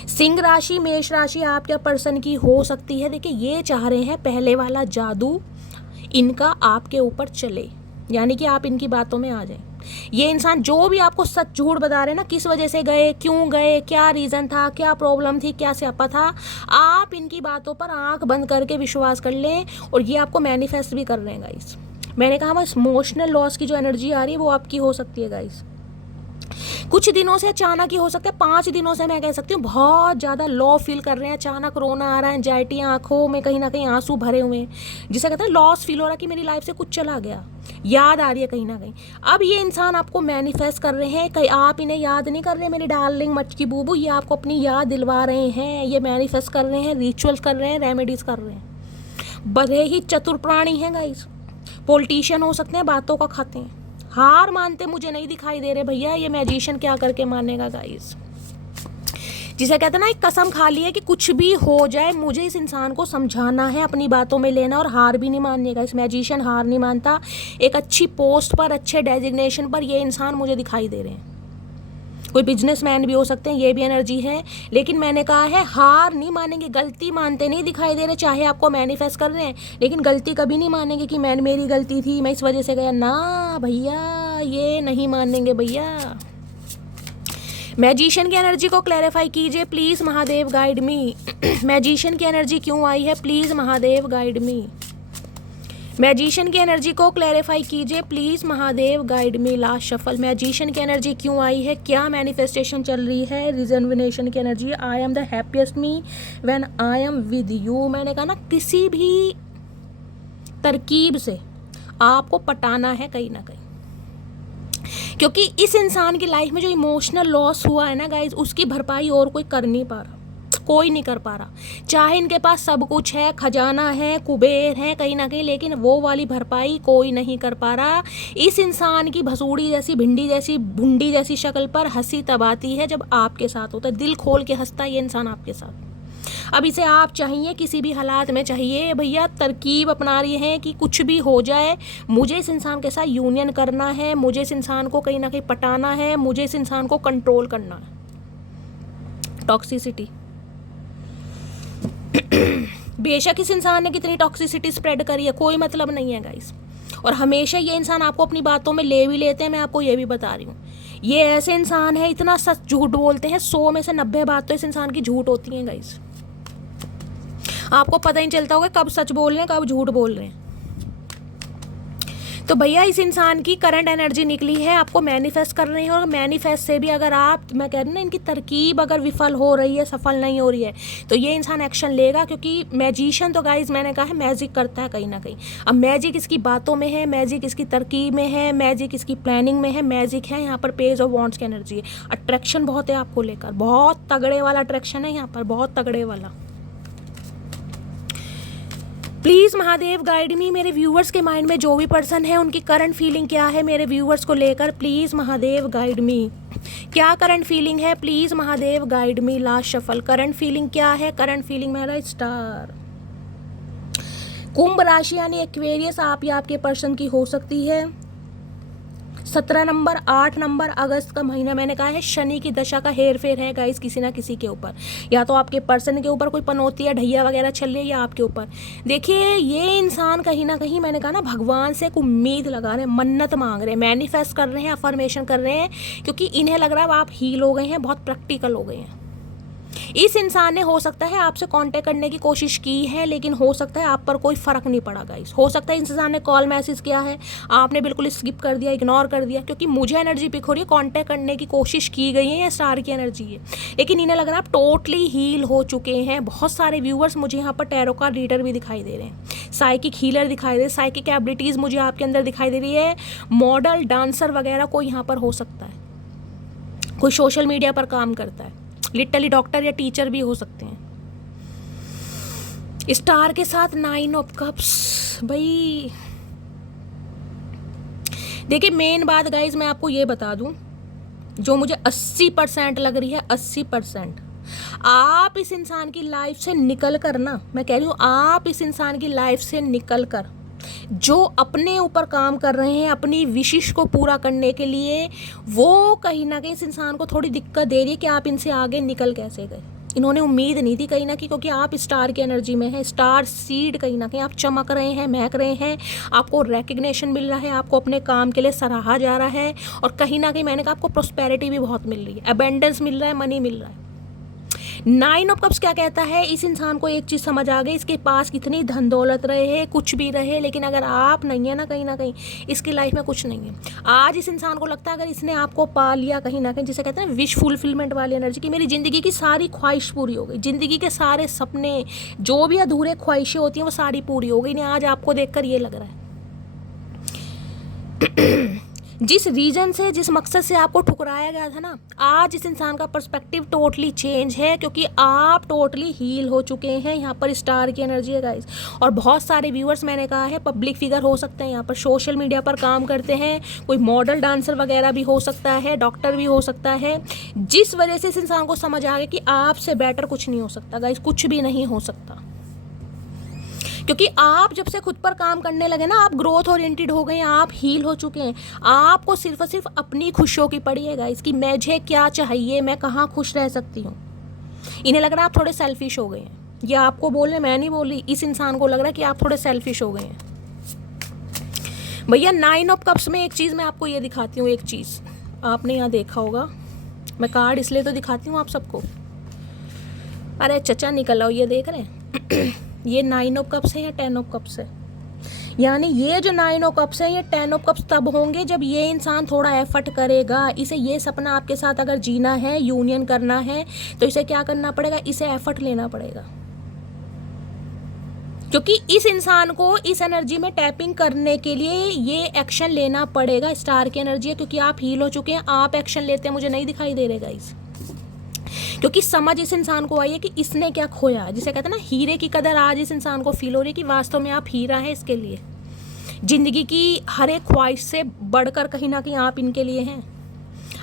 सिंह राशि, मेष राशि आपके पर्सन की हो सकती है। देखिए ये चाह रहे हैं पहले वाला जादू इनका आपके ऊपर चले, यानी कि आप इनकी बातों में आ जाएं। ये इंसान जो भी आपको सच झूठ बता रहे हैं ना, किस वजह से गए, क्यों गए, क्या रीज़न था, क्या प्रॉब्लम थी, क्या स्यापा था, आप इनकी बातों पर आंख बंद करके विश्वास कर लें और ये आपको मैनिफेस्ट भी कर रहे हैं गाइस। मैंने कहा वो इमोशनल लॉस की जो एनर्जी आ रही है वो आपकी हो सकती है गाइस। कुछ दिनों से अचानक ही हो सकता है, 5 दिनों से मैं कह सकती हूँ बहुत ज़्यादा लो फील कर रहे हैं, अचानक रोना आ रहा है, एंजाइटी, आंखों में कहीं ना कहीं आंसू भरे हुए हैं, जिसे कहते हैं लॉस फील हो रहा है कि मेरी लाइफ से कुछ चला गया, याद आ रही है कहीं ना कहीं। अब ये इंसान आपको मैनिफेस्ट कर रहे हैं, कहीं आप इन्हें याद नहीं कर रहे मेरी डार्लिंग मटकी बूबू, ये आपको अपनी याद दिलवा रहे हैं, ये मैनिफेस्ट कर रहे हैं, रिचुअल्स कर रहे हैं, रेमेडीज कर रहे हैं। बड़े ही चतुर प्राणी हैं गाइस, पॉलिटिशियन हो सकते हैं, बातों का खाते हैं, हार मानते मुझे नहीं दिखाई दे रहे भैया। ये मैजिशियन क्या करके मानेगा गाइस, जिसे कहते हैं ना एक कसम खा ली है कि कुछ भी हो जाए मुझे इस इंसान को समझाना है, अपनी बातों में लेना और हार भी नहीं मानने का। इस मैजिशियन हार नहीं मानता। एक अच्छी पोस्ट पर, अच्छे डेजिग्नेशन पर ये इंसान मुझे दिखाई दे रहे हैं। कोई बिजनेसमैन भी हो सकते हैं, ये भी एनर्जी है, लेकिन मैंने कहा है हार नहीं मानेंगे, गलती मानते नहीं दिखाई दे रहे। चाहे आपको मैनिफेस्ट कर रहे हैं लेकिन गलती कभी नहीं मानेंगे कि मेरी गलती थी, मैं इस वजह से गया, ना भैया ये नहीं मानेंगे भैया। मैजिशियन की एनर्जी को क्लैरिफाई कीजिए please Mahadev guide me. Magician की एनर्जी क्यों आई है, please Mahadev guide me. Magician की एनर्जी को क्लैरिफाई कीजिए please Mahadev guide me. Last shuffle, magician की एनर्जी क्यों आई है, क्या मैनिफेस्टेशन चल रही है। रिजर्वेशन की energy, I am the happiest me when I am with you. मैंने कहा ना किसी भी तरकीब से आपको पटाना है कहीं ना कहीं, क्योंकि इस इंसान की लाइफ में जो इमोशनल लॉस हुआ है ना गाइज, उसकी भरपाई और कोई कर नहीं पा रहा, कोई नहीं कर पा रहा। चाहे इनके पास सब कुछ है, खजाना है, कुबेर है कहीं ना कहीं, लेकिन वो वाली भरपाई कोई नहीं कर पा रहा। इस इंसान की भसूड़ी जैसी, भिंडी जैसी, भुंडी जैसी शक्ल पर हंसी तब आती है जब आपके साथ होता है। दिल खोल के हंसता है ये इंसान आपके साथ। अब इसे आप चाहिए किसी भी हालात में चाहिए भैया, तरकीब अपना रही है कि कुछ भी हो जाए मुझे इस इंसान के साथ यूनियन करना है, मुझे इस इंसान को कहीं ना कहीं पटाना है, मुझे इस इंसान को कंट्रोल करना है। टॉक्सिसिटी, बेशक इस इंसान ने कितनी टॉक्सिसिटी स्प्रेड करी है, कोई मतलब नहीं है गाइस। और हमेशा ये इंसान आपको अपनी बातों में ले भी लेते हैं, मैं आपको ये भी बता रही हूँ। ये ऐसे इंसान है, इतना सच झूठ बोलते हैं, 100 में से 90 बात तो इस इंसान की झूठ होती है गाइस। आपको पता ही चलता होगा कब सच बोल रहे हैं, कब झूठ बोल रहे हैं। तो भैया इस इंसान की करंट एनर्जी निकली है, आपको मैनिफेस्ट कर रहे हैं, और मैनिफेस्ट से भी अगर आप, मैं कह रही हूँ ना, इनकी तरकीब अगर विफल हो रही है, सफल नहीं हो रही है, तो ये इंसान एक्शन लेगा। क्योंकि मैजिशियन तो गाइज मैंने कहा है मैजिक करता है कहीं ना कहीं। अब मैजिक इसकी बातों में है, मैजिक इसकी तरकीब में है, मैजिक इसकी प्लानिंग में है, मैजिक है यहाँ पर पेज ऑफ वॉन्ड्स की एनर्जी है। अट्रैक्शन बहुत है आपको लेकर, बहुत तगड़े वाला अट्रैक्शन है यहाँ पर, बहुत तगड़े वाला। प्लीज़ महादेव गाइड मी, मेरे व्यूवर्स के माइंड में जो भी पर्सन है उनकी करंट फीलिंग क्या है मेरे व्यूवर्स को लेकर, प्लीज़ महादेव गाइड मी। क्या करंट फीलिंग है, please Mahadev guide me. Last shuffle, current feeling क्या है, करंट फीलिंग मेरा स्टार। कुंभ राशि यानी एक्वेरियस आप या आपके पर्सन की हो सकती है। 17 नंबर 8 नंबर अगस्त का महीना, मैंने कहा है शनि की दशा का हेर फेर है गाइस किसी ना किसी के ऊपर, या तो आपके पर्सन के ऊपर कोई पनौती या ढैया वगैरह चल रही है, या आपके ऊपर। देखिए ये इंसान कहीं ना कहीं, मैंने कहा ना, भगवान से एक उम्मीद लगा रहे हैं, मन्नत मांग रहे हैं, मैनिफेस्ट कर रहे हैं, अफर्मेशन कर रहे हैं, क्योंकि इन्हें लग रहा है आप हील हो गए हैं, बहुत प्रैक्टिकल हो गए हैं। इस इंसान ने हो सकता है आपसे कांटेक्ट करने की कोशिश की है, लेकिन हो सकता है आप पर कोई फ़र्क नहीं पड़ा गाइस। हो सकता है इस इंसान ने कॉल मैसेज किया है, आपने बिल्कुल स्किप कर दिया, इग्नोर कर दिया, क्योंकि मुझे एनर्जी पिक हो रही है कांटेक्ट करने की कोशिश की गई है, या स्टार की एनर्जी है, लेकिन इन्हें लग रहा है आप टोटली हील हो चुके हैं। बहुत सारे व्यूवर्स मुझे यहाँ पर टैरो का रीडर भी दिखाई दे रहे हैं, साइकिक हीलर दिखाई दे रहे हैं, साइकिक एबिलिटीज़ मुझे आपके अंदर दिखाई दे रही है, मॉडल डांसर वगैरह कोई यहाँ पर हो सकता है, कोई सोशल मीडिया पर काम करता है, लिटरली डॉक्टर या टीचर भी हो सकते हैं। स्टार के साथ 9 ऑफ कप्स। भाई देखिए मेन बात गाइज मैं आपको ये बता दूं, जो मुझे 80% लग रही है, 80%। आप इस इंसान की लाइफ से निकल कर ना, मैं कह रही हूँ आप इस इंसान की लाइफ से निकल कर जो अपने ऊपर काम कर रहे हैं अपनी विशिश को पूरा करने के लिए, वो कहीं ना कहीं इस इंसान को थोड़ी दिक्कत दे रही है कि आप इनसे आगे निकल कैसे गए। इन्होंने उम्मीद नहीं थी कहीं ना कहीं, क्योंकि आप स्टार की एनर्जी में हैं, स्टार सीड, कहीं ना कहीं आप चमक रहे हैं, महक रहे हैं, आपको रिकग्निशन मिल रहा है, आपको अपने काम के लिए सराहा जा रहा है, और कहीं ना कहीं मैंने कहा आपको प्रोस्पेरिटी भी बहुत मिल रही है, अबेंडेंस मिल रहा है, मनी मिल रहा है। 9 ऑफ कप्स क्या कहता है, इस इंसान को एक चीज़ समझ आ गई, इसके पास कितनी धन दौलत रहे, कुछ भी रहे, लेकिन अगर आप नहीं है ना, कहीं ना कहीं इसकी लाइफ में कुछ नहीं है। आज इस इंसान को लगता है अगर इसने आपको पा लिया कहीं ना कहीं, जिसे कहते हैं विश फुलफिलमेंट वाली एनर्जी, की मेरी ज़िंदगी की सारी ख्वाहिश पूरी हो गई, ज़िंदगी के सारे सपने, जो भी अधूरे ख्वाहिशें होती हैं वो सारी पूरी हो गई। नहीं, आज आपको देखकर ये लग रहा है जिस रीजन से, जिस मकसद से आपको ठुकराया गया था ना, आज इस इंसान का पर्सपेक्टिव टोटली चेंज है, क्योंकि आप टोटली हील हो चुके हैं। यहाँ पर स्टार की एनर्जी है गाइस, और बहुत सारे व्यूअर्स मैंने कहा है पब्लिक फिगर हो सकते हैं, यहाँ पर सोशल मीडिया पर काम करते हैं, कोई मॉडल डांसर वगैरह भी हो सकता है, डॉक्टर भी हो सकता है, जिस वजह से इस इंसान को समझ आ गया कि आपसे बेटर कुछ नहीं हो सकता गाइस, कुछ भी नहीं हो सकता। क्योंकि आप जब से खुद पर काम करने लगे ना, आप ग्रोथ ओरिएंटेड हो गए हैं, आप हील हो चुके हैं, आपको सिर्फ और सिर्फ अपनी खुशियों की पड़ी है गाइस, कि मुझे क्या चाहिए, मैं कहाँ खुश रह सकती हूँ। इन्हें लग रहा है आप थोड़े सेल्फिश हो गए हैं, ये आपको बोल रहे, मैं नहीं बोल रही, इस इंसान को लग रहा है कि आप थोड़े सेल्फिश हो गए हैं। भैया 9 ऑफ कप्स में एक चीज़ मैं आपको ये दिखाती हूँ, एक चीज़ आपने यहाँ देखा होगा, मैं कार्ड इसलिए तो दिखाती हूँ आप सबको। अरे चचा निकल आओ, ये देख रहे हैं ये 9 ऑफ कप्स है या 10 ऑफ कप्स है, यानी ये जो 9 ऑफ कप्स है ये 10 ऑफ कप्स तब होंगे जब ये इंसान थोड़ा एफर्ट करेगा। इसे ये सपना आपके साथ अगर जीना है, यूनियन करना है, तो इसे क्या करना पड़ेगा, इसे एफर्ट लेना पड़ेगा, क्योंकि इस इंसान को इस एनर्जी में टैपिंग करने के लिए ये एक्शन लेना पड़ेगा। स्टार की एनर्जी है, क्योंकि आप हील हो चुके हैं, आप एक्शन लेते हैं मुझे नहीं दिखाई दे रहे गाइस, क्योंकि समझ इस इंसान को आई है कि इसने क्या खोया, जिसे कहते हैं ना हीरे की कदर आज इस इंसान को फील हो रही है कि वास्तव में आप हीरा है इसके लिए, जिंदगी की हर एक ख्वाहिश से बढ़कर कहीं ना कहीं आप इनके लिए हैं।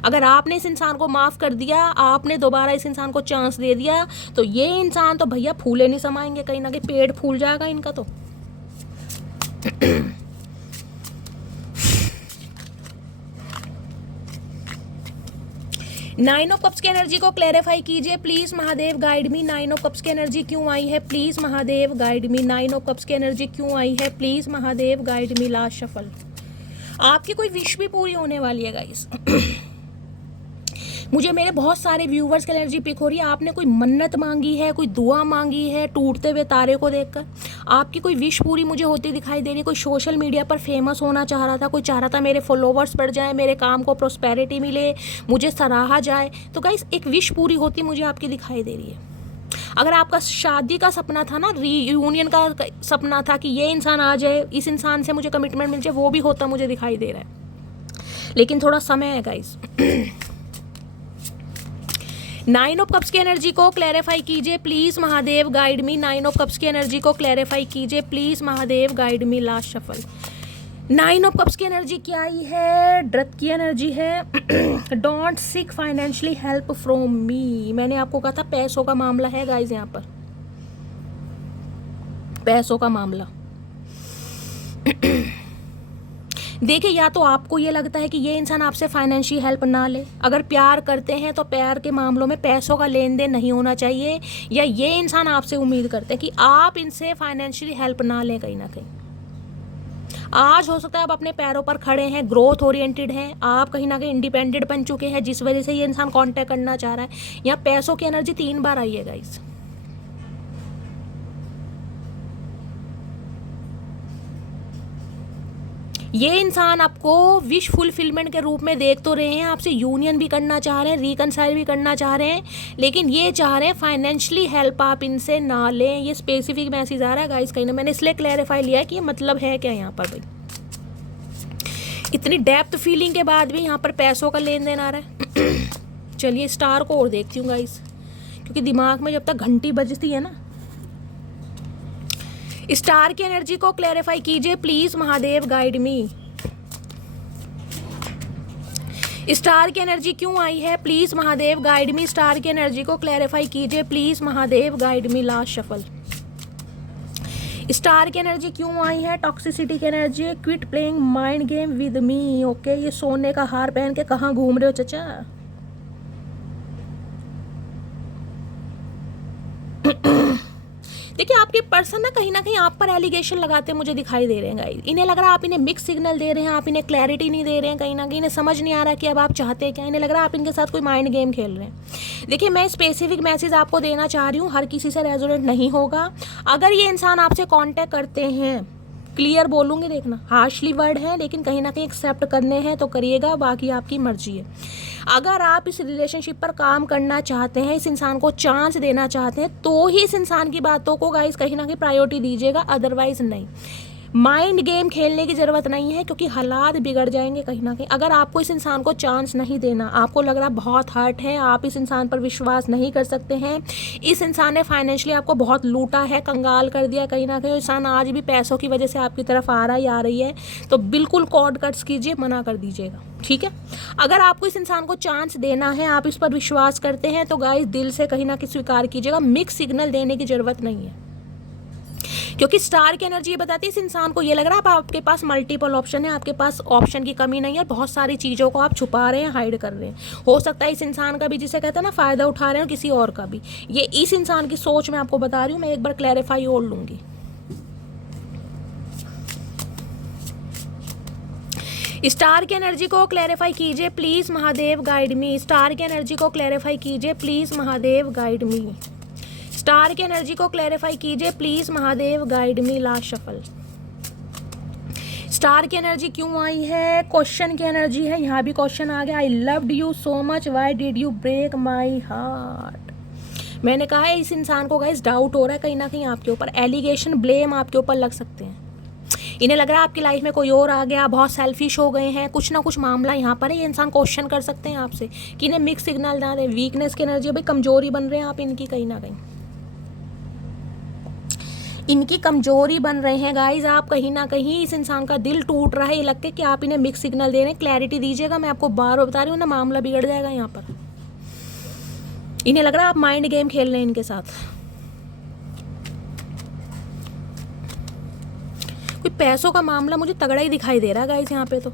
अगर आपने इस इंसान को माफ़ कर दिया, आपने दोबारा इस इंसान को चांस दे दिया, तो ये इंसान तो भैया फूले नहीं समाएंगे, कहीं ना कहीं पेड़ फूल जाएगा इनका तो। 9 ऑफ कप्स की एनर्जी को क्लैरिफाई कीजिए please Mahadev, guide me. 9 of cups की एनर्जी क्यों आई है please Mahadev, guide me. 9 of cups की एनर्जी क्यों आई है please Mahadev, guide me. Last shuffle, आपकी कोई विश भी पूरी होने वाली है गाइस। मुझे मेरे बहुत सारे व्यूवर्स की एनर्जी पिक हो रही है, आपने कोई मन्नत मांगी है, कोई दुआ मांगी है, टूटते हुए तारे को देखकर आपकी कोई विश पूरी मुझे होती दिखाई दे रही है। कोई सोशल मीडिया पर फेमस होना चाह रहा था, कोई चाह रहा था मेरे फॉलोवर्स बढ़ जाएं, मेरे काम को प्रोस्पेरिटी मिले, मुझे सराहा जाए, तो गाइस एक विश पूरी होती मुझे आपकी दिखाई दे रही है। अगर आपका शादी का सपना था ना, रीयूनियन का सपना था कि ये इंसान आ जाए, इस इंसान से मुझे कमिटमेंट मिल जाए, वो भी होता मुझे दिखाई दे रहा है, लेकिन थोड़ा समय है गाइस। 9 ऑफ कप्स की एनर्जी को क्लैरिफाई कीजिए please Mahadev, guide me. 9 of cups की एनर्जी को क्लैरिफाई कीजिए please Mahadev, guide me. Last shuffle. 9 of cups की एनर्जी क्या आई है? ड्रथ की एनर्जी है। Don't seek financially help from me. मैंने आपको कहा था पैसों का मामला है गाइज, यहाँ पर पैसों का मामला। देखिए, या तो आपको ये लगता है कि ये इंसान आपसे फाइनेंशियल हेल्प ना ले, अगर प्यार करते हैं तो प्यार के मामलों में पैसों का लेन देन नहीं होना चाहिए, या ये इंसान आपसे उम्मीद करते हैं कि आप इनसे फाइनेंशियली हेल्प ना लें कहीं ना कहीं। आज हो सकता है आप अपने पैरों पर खड़े हैं, ग्रोथ ओरिएंटेड हैं, आप कहीं ना कहीं इंडिपेंडेंट बन चुके हैं, जिस वजह से ये इंसान कांटेक्ट करना चाह रहा है। यहाँ पैसों की एनर्जी 3 बार आई है गाइस। ये इंसान आपको विश फुलफिलमेंट के रूप में देख तो रहे हैं, आपसे यूनियन भी करना चाह रहे हैं, रिकनसाइल भी करना चाह रहे हैं, लेकिन ये चाह रहे हैं फाइनेंशियली हेल्प आप इनसे ना लें। ये स्पेसिफिक मैसेज आ रहा है गाइस कहीं ना। मैंने इसलिए क्लैरिफाई लिया है कि ये मतलब है क्या यहाँ पर भाई। इतनी डेप्थ फीलिंग के बाद भी यहाँ पर पैसों का लेन देन आ रहा है। चलिए स्टार को और देखती हूँ गाइस, क्योंकि दिमाग में जब तक घंटी बजती है ना। स्टार की एनर्जी को क्लैरिफाई कीजिए please Mahadev, guide me. Star की एनर्जी क्यों आई है? Please Mahadev, guide me. Star की एनर्जी को क्लैरिफाई कीजिए please Mahadev, guide me. Last shuffle. Star की एनर्जी क्यों आई है? टॉक्सिसिटी की energy. Quit playing mind game with me. Okay, ये सोने का हार पहन के कहाँ घूम रहे हो चाचा? देखिए, आपके पर्सन ना कहीं आप पर एलिगेशन लगाते मुझे दिखाई दे रहे हैं गाइस। इन्हें लग रहा है आप इन्हें मिक्स सिग्नल दे रहे हैं, आप इन्हें क्लैरिटी नहीं दे रहे हैं, कहीं ना कहीं इन्हें समझ नहीं आ रहा कि अब आप चाहते हैं क्या। इन्हें लग रहा है आप इनके साथ कोई माइंड गेम खेल रहे हैं। देखिए, मैं स्पेसिफिक मैसेज आपको देना चाह रही हूँ, हर किसी से रेजोनेट नहीं होगा। अगर ये इंसान आपसे कॉन्टैक्ट करते हैं, क्लियर बोलूँगी, देखना हार्शली वर्ड है, लेकिन कहीं ना कहीं एक्सेप्ट करने हैं तो करिएगा, बाकी आपकी मर्जी है। अगर आप इस रिलेशनशिप पर काम करना चाहते हैं, इस इंसान को चांस देना चाहते हैं, तो ही इस इंसान की बातों को गाइस कहीं ना कहीं प्रायोरिटी दीजिएगा, अदरवाइज नहीं। माइंड गेम खेलने की ज़रूरत नहीं है, क्योंकि हालात बिगड़ जाएंगे कहीं ना कहीं। अगर आपको इस इंसान को चांस नहीं देना, आपको लग रहा बहुत हर्ट है, आप इस इंसान पर विश्वास नहीं कर सकते हैं, इस इंसान ने फाइनेंशियली आपको बहुत लूटा है, कंगाल कर दिया कहीं ना कहीं, इंसान आज भी पैसों की वजह से आपकी तरफ आ रहा है या आ रही है, तो बिल्कुल कॉर्ड कट्स कीजिए, मना कर दीजिएगा, ठीक है। अगर आपको इस इंसान को चांस देना है, आप इस पर विश्वास करते हैं, तो गाइस दिल से कहीं ना कहीं स्वीकार कीजिएगा। मिक्स सिग्नल देने की ज़रूरत नहीं है, क्योंकि स्टार की एनर्जी ये बताती है इस इंसान को ये लग रहा है आपके पास मल्टीपल ऑप्शन है, आपके पास ऑप्शन की कमी नहीं है, बहुत सारी चीज़ों को आप छुपा रहे हैं, हाइड कर रहे हैं। हो सकता है इस इंसान का भी, जिसे कहते हैं ना, फ़ायदा उठा रहे हैं, किसी और का भी। ये इस इंसान की सोच मैं आपको बता रही हूँ, मैं एक बार क्लैरिफाई और लूँगी। स्टार की एनर्जी को क्लैरिफाई कीजिए please Mahadev, guide me. Star की एनर्जी को क्लैरिफाई कीजिए please Mahadev, guide me. Star की एनर्जी को क्लैरिफाई कीजिए please Mahadev, guide me. Last shuffle. Star की एनर्जी क्यों आई है? क्वेश्चन की एनर्जी है, यहाँ भी क्वेश्चन आ गया। I loved you so much, why did you break my heart. मैंने कहा है इस इंसान को गाइस डाउट हो रहा है कहीं ना कहीं आपके ऊपर, एलिगेशन, ब्लेम आपके ऊपर लग सकते हैं। इन्हें लग रहा है आपकी लाइफ में कोई और आ गया, बहुत सेल्फिश हो गए हैं, कुछ ना कुछ मामला यहाँ पर है। ये इंसान क्वेश्चन कर सकते हैं आपसे कि इन्हें मिक्स सिग्नल डाल रहे हैं। वीकनेस की एनर्जी, भाई कमजोरी बन रहे हैं आप इनकी, कहीं ना कहीं इनकी कमजोरी बन रहे हैं गाइज आप, कहीं ना कहीं इस इंसान का दिल टूट रहा है, ये लगता है कि आप इन्हें मिक्स सिग्नल दे रहे हैं। क्लैरिटी दीजिएगा, मैं आपको बार बार बता रही हूँ ना, मामला बिगड़ जाएगा यहाँ पर। इन्हें लग रहा है आप माइंड गेम खेल रहे हैं इनके साथ। कोई पैसों का मामला मुझे तगड़ा ही दिखाई दे रहा है गाइज यहाँ पे तो।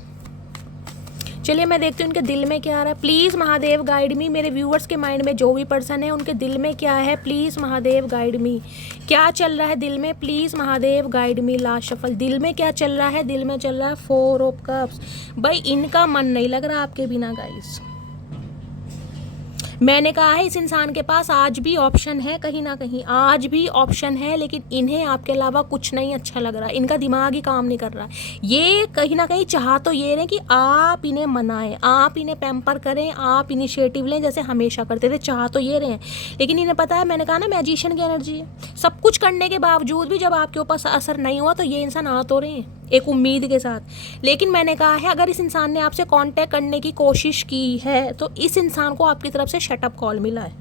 चलिए मैं देखती हूँ उनके दिल में क्या आ रहा है। प्लीज़ महादेव गाइड मी। मेरे व्यूअर्स के माइंड में जो भी पर्सन है उनके दिल में क्या है, प्लीज़ महादेव गाइड मी। क्या चल रहा है दिल में, please Mahadev guide me. Last shuffle. दिल में क्या चल रहा है? दिल में चल रहा है 4 ऑफ कप्स। भाई इनका मन नहीं लग रहा आपके बिना गाइस। मैंने कहा है इस इंसान के पास आज भी ऑप्शन है, कहीं ना कहीं आज भी ऑप्शन है, लेकिन इन्हें आपके अलावा कुछ नहीं अच्छा लग रहा। इनका दिमाग ही काम नहीं कर रहा। ये कहीं ना कहीं चाह तो ये रहे कि आप इन्हें मनाएं, आप इन्हें पैम्पर करें, आप इनिशिएटिव लें जैसे हमेशा करते थे, चाह तो ये रहे। लेकिन इन्हें पता है, मैंने कहा ना मैजिशियन की एनर्जी है। सब कुछ करने के बावजूद भी जब आपके ऊपर असर नहीं हुआ तो ये इंसान आ तो रहे हैं एक उम्मीद के साथ। लेकिन मैंने कहा है अगर इस इंसान ने आपसे कांटेक्ट करने की कोशिश की है तो इस इंसान को आपकी तरफ से शटअप कॉल मिला है।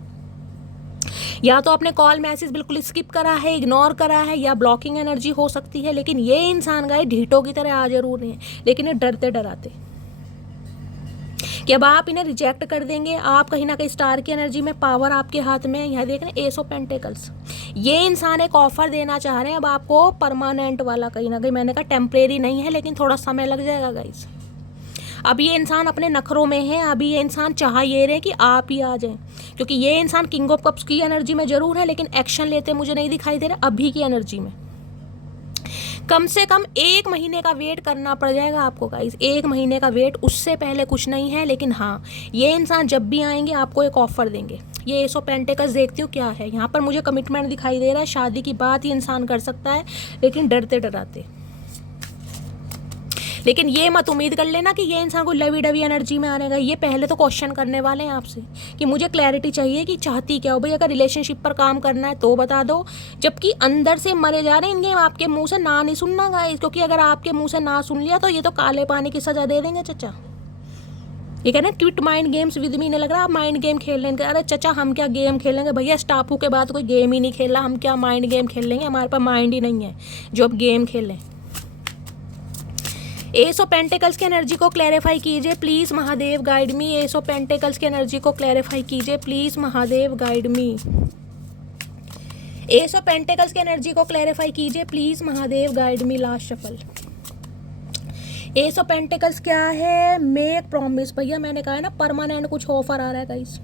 या तो आपने कॉल मैसेज बिल्कुल स्किप करा है, इग्नोर करा है, या ब्लॉकिंग एनर्जी हो सकती है। लेकिन ये इंसान गाइस ढीठों की तरह आ जरूर रहे हैं, लेकिन ये डरते डराते कि अब आप इन्हें रिजेक्ट कर देंगे। आप कहीं ना कहीं स्टार की एनर्जी में, पावर आपके हाथ में है। यहाँ देख रहे हैं एस ऑफ पेंटिकल्स, ये इंसान एक ऑफर देना चाह रहे हैं अब आपको, परमानेंट वाला। कहीं ना कहीं मैंने कहा टेम्परेरी नहीं है, लेकिन थोड़ा समय लग जाएगा गाइस। अब ये इंसान अपने नखरों में है, अभी ये इंसान चाह ये रहे कि आप ही आ जाएं, क्योंकि ये इंसान किंग ऑफ कप्स की एनर्जी में जरूर है, लेकिन एक्शन लेते मुझे नहीं दिखाई दे रहा अभी की एनर्जी में। कम से कम 1 महीने का वेट करना पड़ जाएगा आपको गाइस, 1 महीने का वेट, उससे पहले कुछ नहीं है। लेकिन हाँ, ये इंसान जब भी आएंगे आपको एक ऑफर देंगे। ये एस ऑफ पेंटिकल्स देखती हूँ क्या है यहाँ पर, मुझे कमिटमेंट दिखाई दे रहा है, शादी की बात ये इंसान कर सकता है, लेकिन डरते डराते। लेकिन ये मत उम्मीद कर लेना कि ये इंसान को लवी डवी एनर्जी में आने का। ये पहले तो क्वेश्चन करने वाले हैं आपसे कि मुझे क्लैरिटी चाहिए कि चाहती क्या हो भाई। अगर रिलेशनशिप पर काम करना है तो बता दो, जबकि अंदर से मरे जा रहे हैं इनके। आपके मुंह से ना नहीं सुनना गाइस, क्योंकि अगर आपके मुंह से ना सुन लिया तो ये तो काले पानी की सजा दे देंगे चचा। ये कहना quit mind games with me, नहीं लग रहा आप माइंड गेम खेल लेंगे। अरे चचा हम क्या गेम खेलेंगे भैया, स्टापू के बाद कोई गेम ही नहीं खेल रहा, हम क्या माइंड गेम खेल लेंगे, हमारे पास माइंड ही नहीं है जो अब गेम खेलें। एस ऑफ पेंटिकल्स की एनर्जी को क्लैरिफाई कीजिए please Mahadev, guide me. S of pentacles की एनर्जी को क्लैरिफाई कीजिए please Mahadev, guide me. S of pentacles की एनर्जी को क्लैरिफाई कीजिए please Mahadev, guide me. Last shuffle. S of pentacles क्या है? Make promise. भैया मैंने कहा है ना परमानेंट कुछ ऑफर आ रहा है guys.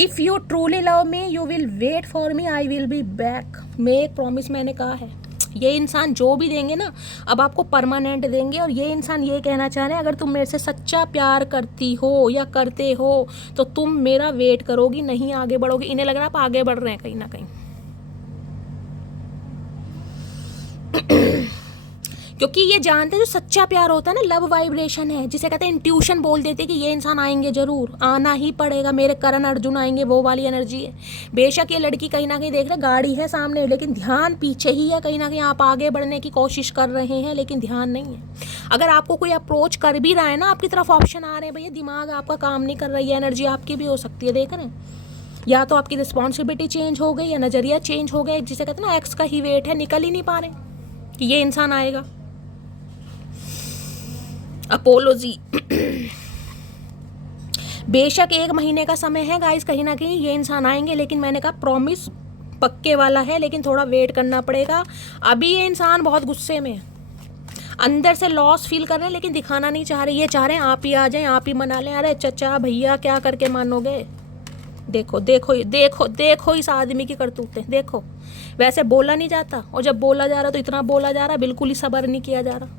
If you truly love me you will wait for me, I will be back. Make promise मैंने कहा है। ये इंसान जो भी देंगे ना अब आपको परमानेंट देंगे। और ये इंसान ये कहना चाह रहे हैं अगर तुम मेरे से सच्चा प्यार करती हो या करते हो तो तुम मेरा वेट करोगी, नहीं आगे बढ़ोगी। इन्हें लग रहा है आप आगे बढ़ रहे हैं कहीं ना कहीं, क्योंकि ये जानते हैं जो सच्चा प्यार होता है ना, लव वाइब्रेशन है, जिसे कहते हैं इंट्यूशन बोल देते हैं कि ये इंसान आएंगे, जरूर आना ही पड़ेगा, मेरे करण अर्जुन आएंगे, वो वाली एनर्जी है। बेशक ये लड़की कहीं ना कहीं देख रहे गाड़ी है सामने, लेकिन ध्यान पीछे ही है। कहीं ना कहीं आप आगे बढ़ने की कोशिश कर रहे हैं लेकिन ध्यान नहीं है। अगर आपको कोई अप्रोच कर भी रहा है ना, आपकी तरफ ऑप्शन आ रहे हैं, भैया दिमाग आपका काम नहीं कर रही है, एनर्जी आपकी भी हो सकती है। देख रहे हैं, या तो आपकी रिस्पॉन्सिबिलिटी चेंज हो गई या नजरिया चेंज हो गया। जिसे कहते हैं ना एक्स का ही वेट है, निकल ही नहीं पा रहे कि ये इंसान आएगा। अपोलोजी। बेशक 1 महीने का समय है गाइस, कहीं ना कहीं ये इंसान आएंगे, लेकिन मैंने कहा प्रॉमिस पक्के वाला है, लेकिन थोड़ा वेट करना पड़ेगा। अभी ये इंसान बहुत गुस्से में है, अंदर से लॉस फील कर रहे हैं, लेकिन दिखाना नहीं चाह रहे। ये चाह रहे हैं आप ही आ जाएं, आप ही मना लें। अरे चचा भैया क्या करके मानोगे? देखो देखो देखो देखो इस आदमी की करतूतें देखो। वैसे बोला नहीं जाता, और जब बोला जा रहा तो इतना बोला जा रहा, बिल्कुल ही सब्र नहीं किया जा रहा।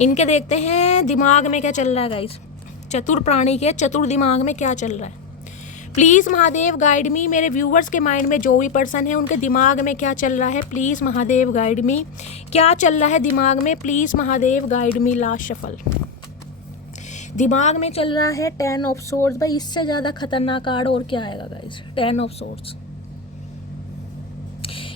इनके देखते हैं दिमाग में क्या चल रहा है गाइस, चतुर प्राणी के चतुर दिमाग में क्या चल रहा है। प्लीज़ महादेव गाइड मी। मेरे व्यूवर्स के माइंड में जो भी पर्सन है उनके दिमाग में क्या चल रहा है, प्लीज़ महादेव गाइड मी। क्या चल रहा है दिमाग में, please Mahadev guide me. Last shuffle. दिमाग में चल रहा है 10 ऑफ सोर्ड्स। भाई इससे ज़्यादा खतरनाक कार्ड और क्या आएगा गाइस, 10 ऑफ सोर्ड्स।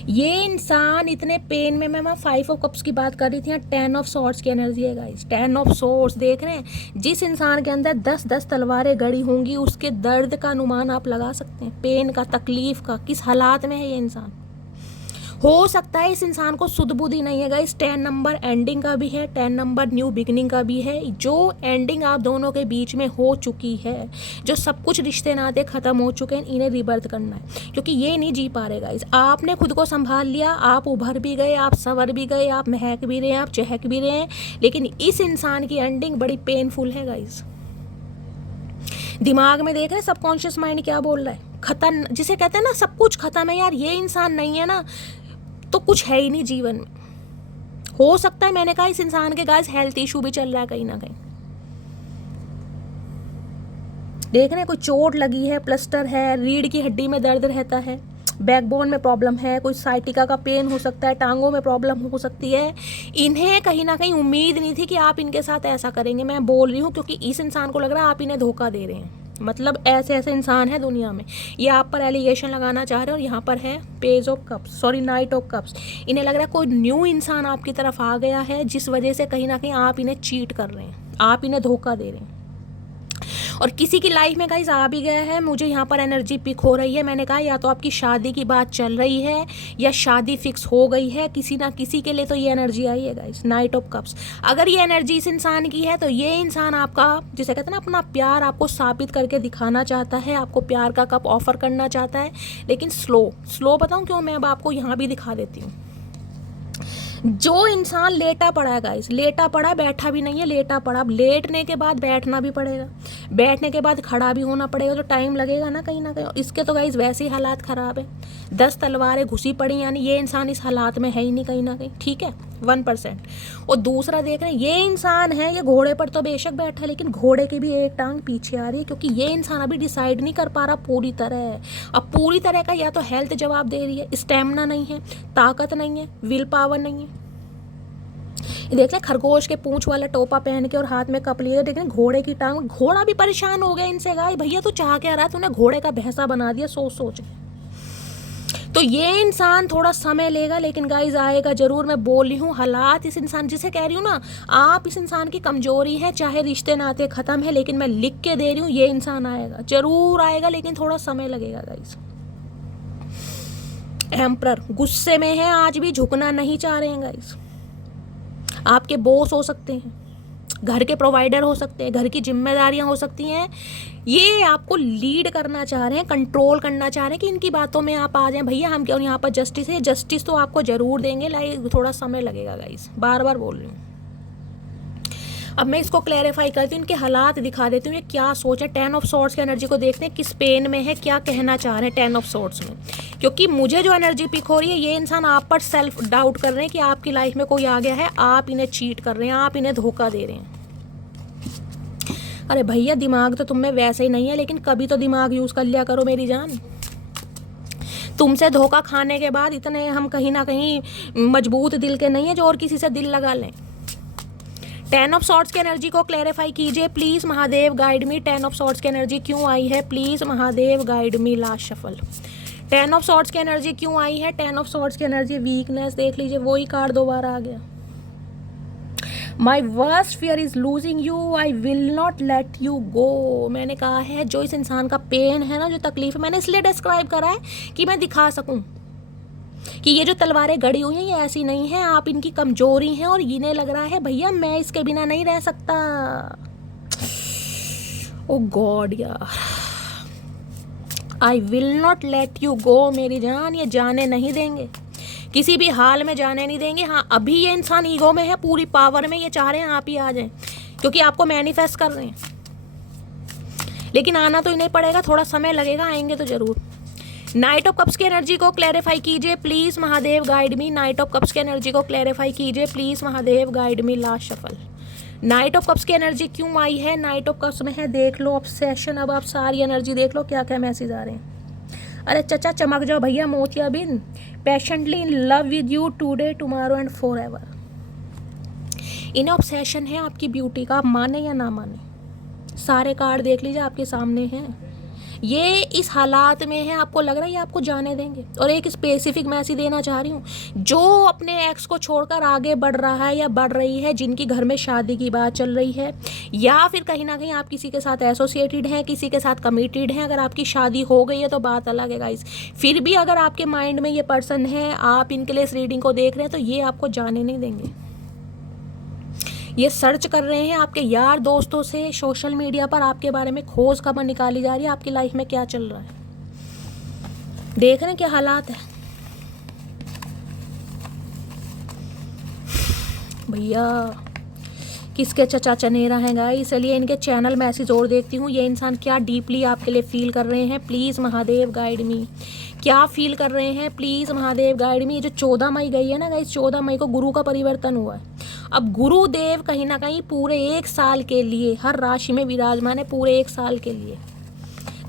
ये इंसान इतने पेन में, मैं 5 ऑफ कप्स की बात कर रही थी, 10 ऑफ सॉर्ड्स की एनर्जी है गाइस। 10 ऑफ सॉर्ड्स देख रहे हैं, जिस इंसान के अंदर 10-10 तलवारें गड़ी होंगी उसके दर्द का अनुमान आप लगा सकते हैं, पेन का, तकलीफ का, किस हालात में है ये इंसान। हो सकता है इस इंसान को सुध बुद्धि नहीं है गाइस। 10 नंबर एंडिंग का भी है, 10 नंबर न्यू बिगनिंग का भी है। जो एंडिंग आप दोनों के बीच में हो चुकी है, जो सब कुछ रिश्ते नाते खत्म हो चुके हैं, इन्हें रिबर्थ करना है, क्योंकि ये नहीं जी पा रहे गाइस। आपने खुद को संभाल लिया, आप उभर भी गए, आप संवर भी गए, आप महक भी रहे हैं, आप चहक भी रहे हैं, लेकिन इस इंसान की एंडिंग बड़ी पेनफुल है गाइस। दिमाग में देख रहे हैं सबकॉन्शियस माइंड क्या बोल रहा है, खत्म, जिसे कहते हैं ना सब कुछ खत्म है यार। ये इंसान नहीं है ना तो कुछ है ही नहीं जीवन में। हो सकता है मैंने कहा इस इंसान के गाइस हेल्थ इशू भी चल रहा है कहीं ना कहीं। देख रहे हैं कोई चोट लगी है, प्लास्टर है, रीढ़ की हड्डी में दर्द रहता है, बैकबोन में प्रॉब्लम है, कोई साइटिका का पेन हो सकता है, टांगों में प्रॉब्लम हो सकती है। इन्हें कहीं ना कहीं उम्मीद नहीं थी कि आप इनके साथ ऐसा करेंगे। मैं बोल रही हूँ क्योंकि इस इंसान को लग रहा है आप इन्हें धोखा दे रहे हैं। मतलब ऐसे ऐसे इंसान है दुनिया में, ये आप पर एलिगेशन लगाना चाह रहे हैं। और यहाँ पर है page of cups, sorry night of cups. इन्हें लग रहा है कोई न्यू इंसान आपकी तरफ आ गया है, जिस वजह से कहीं ना कहीं आप इन्हें चीट कर रहे हैं, आप इन्हें धोखा दे रहे हैं। और किसी की लाइफ में गाइस आ भी गया है, मुझे यहाँ पर एनर्जी पिक हो रही है, मैंने कहा या तो आपकी शादी की बात चल रही है या शादी फिक्स हो गई है, किसी ना किसी के लिए तो ये एनर्जी आई है गाइस। नाइट ऑफ कप्स, अगर ये एनर्जी इस इंसान की है तो ये इंसान आपका, जिसे कहते हैं ना, अपना प्यार आपको साबित करके दिखाना चाहता है, आपको प्यार का कप ऑफर करना चाहता है, लेकिन स्लो बताऊँ क्यों, मैं अब आपको यहाँ भी दिखा देती हूँ। जो इंसान लेटा पड़ा है गाइस, लेटा पड़ा है, बैठा भी नहीं है, लेटा पड़ा, अब लेटने के बाद बैठना भी पड़ेगा, बैठने के बाद खड़ा भी होना पड़ेगा, तो टाइम लगेगा ना कहीं ना कहीं। इसके तो गाइस वैसे ही हालात ख़राब है, 10 तलवारें घुसी पड़ी, यानी ये इंसान इस हालात में है ही नहीं कहीं ना कहीं, ठीक है, 1%। और दूसरा देख रहे हैं, ये इंसान है, ये घोड़े पर तो बेशक बैठा है, लेकिन घोड़े की भी एक टांग पीछे आ रही है, क्योंकि ये इंसान अभी डिसाइड नहीं कर पा रहा पूरी तरह। अब पूरी तरह का या तो हेल्थ जवाब दे रही है, स्टेमिना नहीं है, ताकत नहीं है, विल पावर नहीं है। देख ले, खरगोश के पूंछ वाला टोपा पहन के और हाथ में कप लिए, देख घोड़े की टांग, घोड़ा भी परेशान हो गया इनसे। गाय भैया तू चाह क्या रहा, तूने घोड़े का भैंसा बना दिया सोच के। तो ये इंसान थोड़ा समय लेगा, लेकिन गाइज आएगा जरूर। मैं बोल रही हूँ, हालात इस इंसान, जिसे कह रही हूँ ना, आप इस इंसान की कमजोरी है, चाहे रिश्ते नाते खत्म है, लेकिन मैं लिख के दे रही हूँ, ये इंसान आएगा, जरूर आएगा, लेकिन थोड़ा समय लगेगा गाइज। एम्परर गुस्से में है, आज भी झुकना नहीं चाह रहे हैं गाइज। आपके बॉस हो सकते हैं, घर के प्रोवाइडर हो सकते हैं, घर की जिम्मेदारियां हो सकती हैं, ये आपको लीड करना चाह रहे हैं, कंट्रोल करना चाह रहे हैं कि इनकी बातों में आप आ जाएं। भैया हम क्यों, यहाँ पर जस्टिस है, जस्टिस तो आपको जरूर देंगे, लाइक थोड़ा समय लगेगा गाइस, बार बार बोल रही हूँ। अब मैं इसको क्लैरिफाई करती हूँ, इनके हालात दिखा देती हूँ, ये क्या सोच है। 10 ऑफ सॉर्ड्स की एनर्जी को देखते हैं, किस पेन में है, क्या कहना चाह रहे हैं 10 ऑफ सॉर्ड्स में। क्योंकि मुझे जो एनर्जी पिक हो रही है, ये इंसान आप पर सेल्फ डाउट कर रहे हैं कि आपकी लाइफ में कोई आ गया है, आप इन्हें चीट कर रहे हैं, आप इन्हें धोखा दे रहे हैं। अरे भैया दिमाग तो तुम में वैसे ही नहीं है, लेकिन कभी तो दिमाग यूज़ कर लिया करो मेरी जान। तुमसे धोखा खाने के बाद इतने हम कहीं ना कहीं मजबूत दिल के नहीं है जो और किसी से दिल लगा लें। 10 ऑफ सॉर्ड्स की एनर्जी को क्लैरिफाई कीजिए please, Mahadev guide me. 10 of swords की एनर्जी क्यों आई है, please Mahadev guide me. Last shuffle, 10 of swords की एनर्जी क्यों आई है। 10 ऑफ सॉर्ड्स की एनर्जी वीकनेस, देख लीजिए वही कार्ड दोबारा आ गया। माई worst fear is losing you, I will not let you go. मैंने कहा है जो इस इंसान का पेन है ना, जो तकलीफ है, मैंने इसलिए डिस्क्राइब करा है कि मैं दिखा सकूं कि ये जो तलवारें गड़ी हुई हैं ये ऐसी नहीं है, आप इनकी कमजोरी हैं और इन्हें लग रहा है भैया मैं इसके बिना नहीं रह सकता। ओ गॉड यार, आई will not let you go मेरी जान, ये जाने नहीं देंगे, किसी भी हाल में जाने नहीं देंगे। हाँ अभी ये इंसान ईगो में है, पूरी पावर में, ये चाह रहे हैं आप ही आ जाएं, क्योंकि आपको मैनिफेस्ट कर रहे हैं, लेकिन आना तो इन्हें पड़ेगा, थोड़ा समय लगेगा, आएंगे तो जरूर। नाइट ऑफ कप्स की एनर्जी को क्लैरिफाई कीजिए please Mahadev guide me. Night of cups की एनर्जी को क्लैरिफाई कीजिए please Mahadev guide me. Last shuffle, night of cups की एनर्जी क्यों आई है। नाइट ऑफ कप्स में है, देख लो ऑब्सेशन। अब आप सारी एनर्जी देख लो क्या क्या मैसेज आ रहे हैं। अरे चचा चमक जाओ भैया, मोतिया बिन। Passionately in love with you today tomorrow and forever. इन्हें ऑब्सेशन है आपकी ब्यूटी का, आप माने या ना माने। सारे कार्ड देख लीजिए आपके सामने हैं, ये इस हालात में है, आपको लग रहा है ये आपको जाने देंगे। और एक स्पेसिफिक मैसेज देना चाह रही हूँ, जो अपने एक्स को छोड़कर आगे बढ़ रहा है या बढ़ रही है, जिनकी घर में शादी की बात चल रही है, या फिर कहीं ना कहीं आप किसी के साथ एसोसिएटेड हैं, किसी के साथ कमिटेड हैं। अगर आपकी शादी हो गई है तो बात अलग है गाइस, फिर भी अगर आपके माइंड में ये पर्सन है, आप इनके लिए इस रीडिंग को देख रहे हैं, तो ये आपको जाने नहीं देंगे। ये सर्च कर रहे हैं आपके यार दोस्तों से, सोशल मीडिया पर आपके बारे में खोज खबर निकाली जा रही है, आपकी लाइफ में क्या चल रहा है, देख रहे हैं क्या हालात है भैया। किसके चचा चनेरा हैं गाइस। चलिए इनके चैनल मैसेज और देखती हूँ, ये इंसान क्या डीपली आपके लिए फील कर रहे हैं, प्लीज़ महादेव गाइड मी। क्या फील कर रहे हैं प्लीज़ महादेव गाइड मी। ये जो 14 मई गई है ना गाइस, 14 मई को गुरु का परिवर्तन हुआ है। अब गुरुदेव कहीं ना कहीं पूरे 1 साल के लिए हर राशि में विराजमान है, पूरे 1 साल के लिए।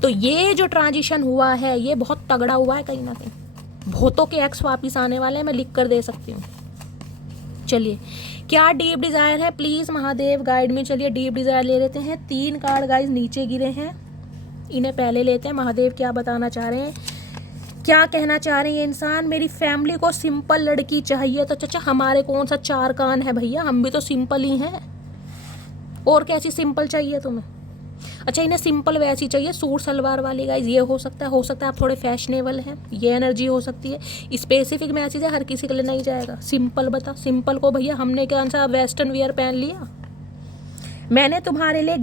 तो ये जो ट्रांजिशन हुआ है ये बहुत तगड़ा हुआ है, कहीं ना कहीं बहुतों के एक्स वापिस आने वाले हैं, मैं लिख कर दे सकती हूँ। चलिए क्या डीप डिज़ायर है प्लीज़ महादेव गाइड में। चलिए डीप डिज़ायर ले लेते हैं। 3 कार्ड गाइस नीचे गिरे हैं, इन्हें पहले लेते हैं। महादेव क्या बताना चाह रहे हैं, क्या कहना चाह रहे हैं ये इंसान। मेरी फैमिली को सिंपल लड़की चाहिए। तो चाचा हमारे कौन सा 4 कान है भैया, हम भी तो सिंपल ही हैं, और कैसी सिंपल चाहिए तुम्हें। अच्छा, इन्हें सिंपल वैसी चाहिए, सूट सलवार वाली गाइज, ये हो सकता है आप थोड़े फैशनेबल हैं, ये एनर्जी हो सकती है। स्पेसिफिक मैसेज है, हर किसी के लिए नहीं जाएगा। सिंपल बता, सिंपल को भैया हमने क्या सा वेस्टर्न वियर पहन लिया। मैंने तुम्हारे लिए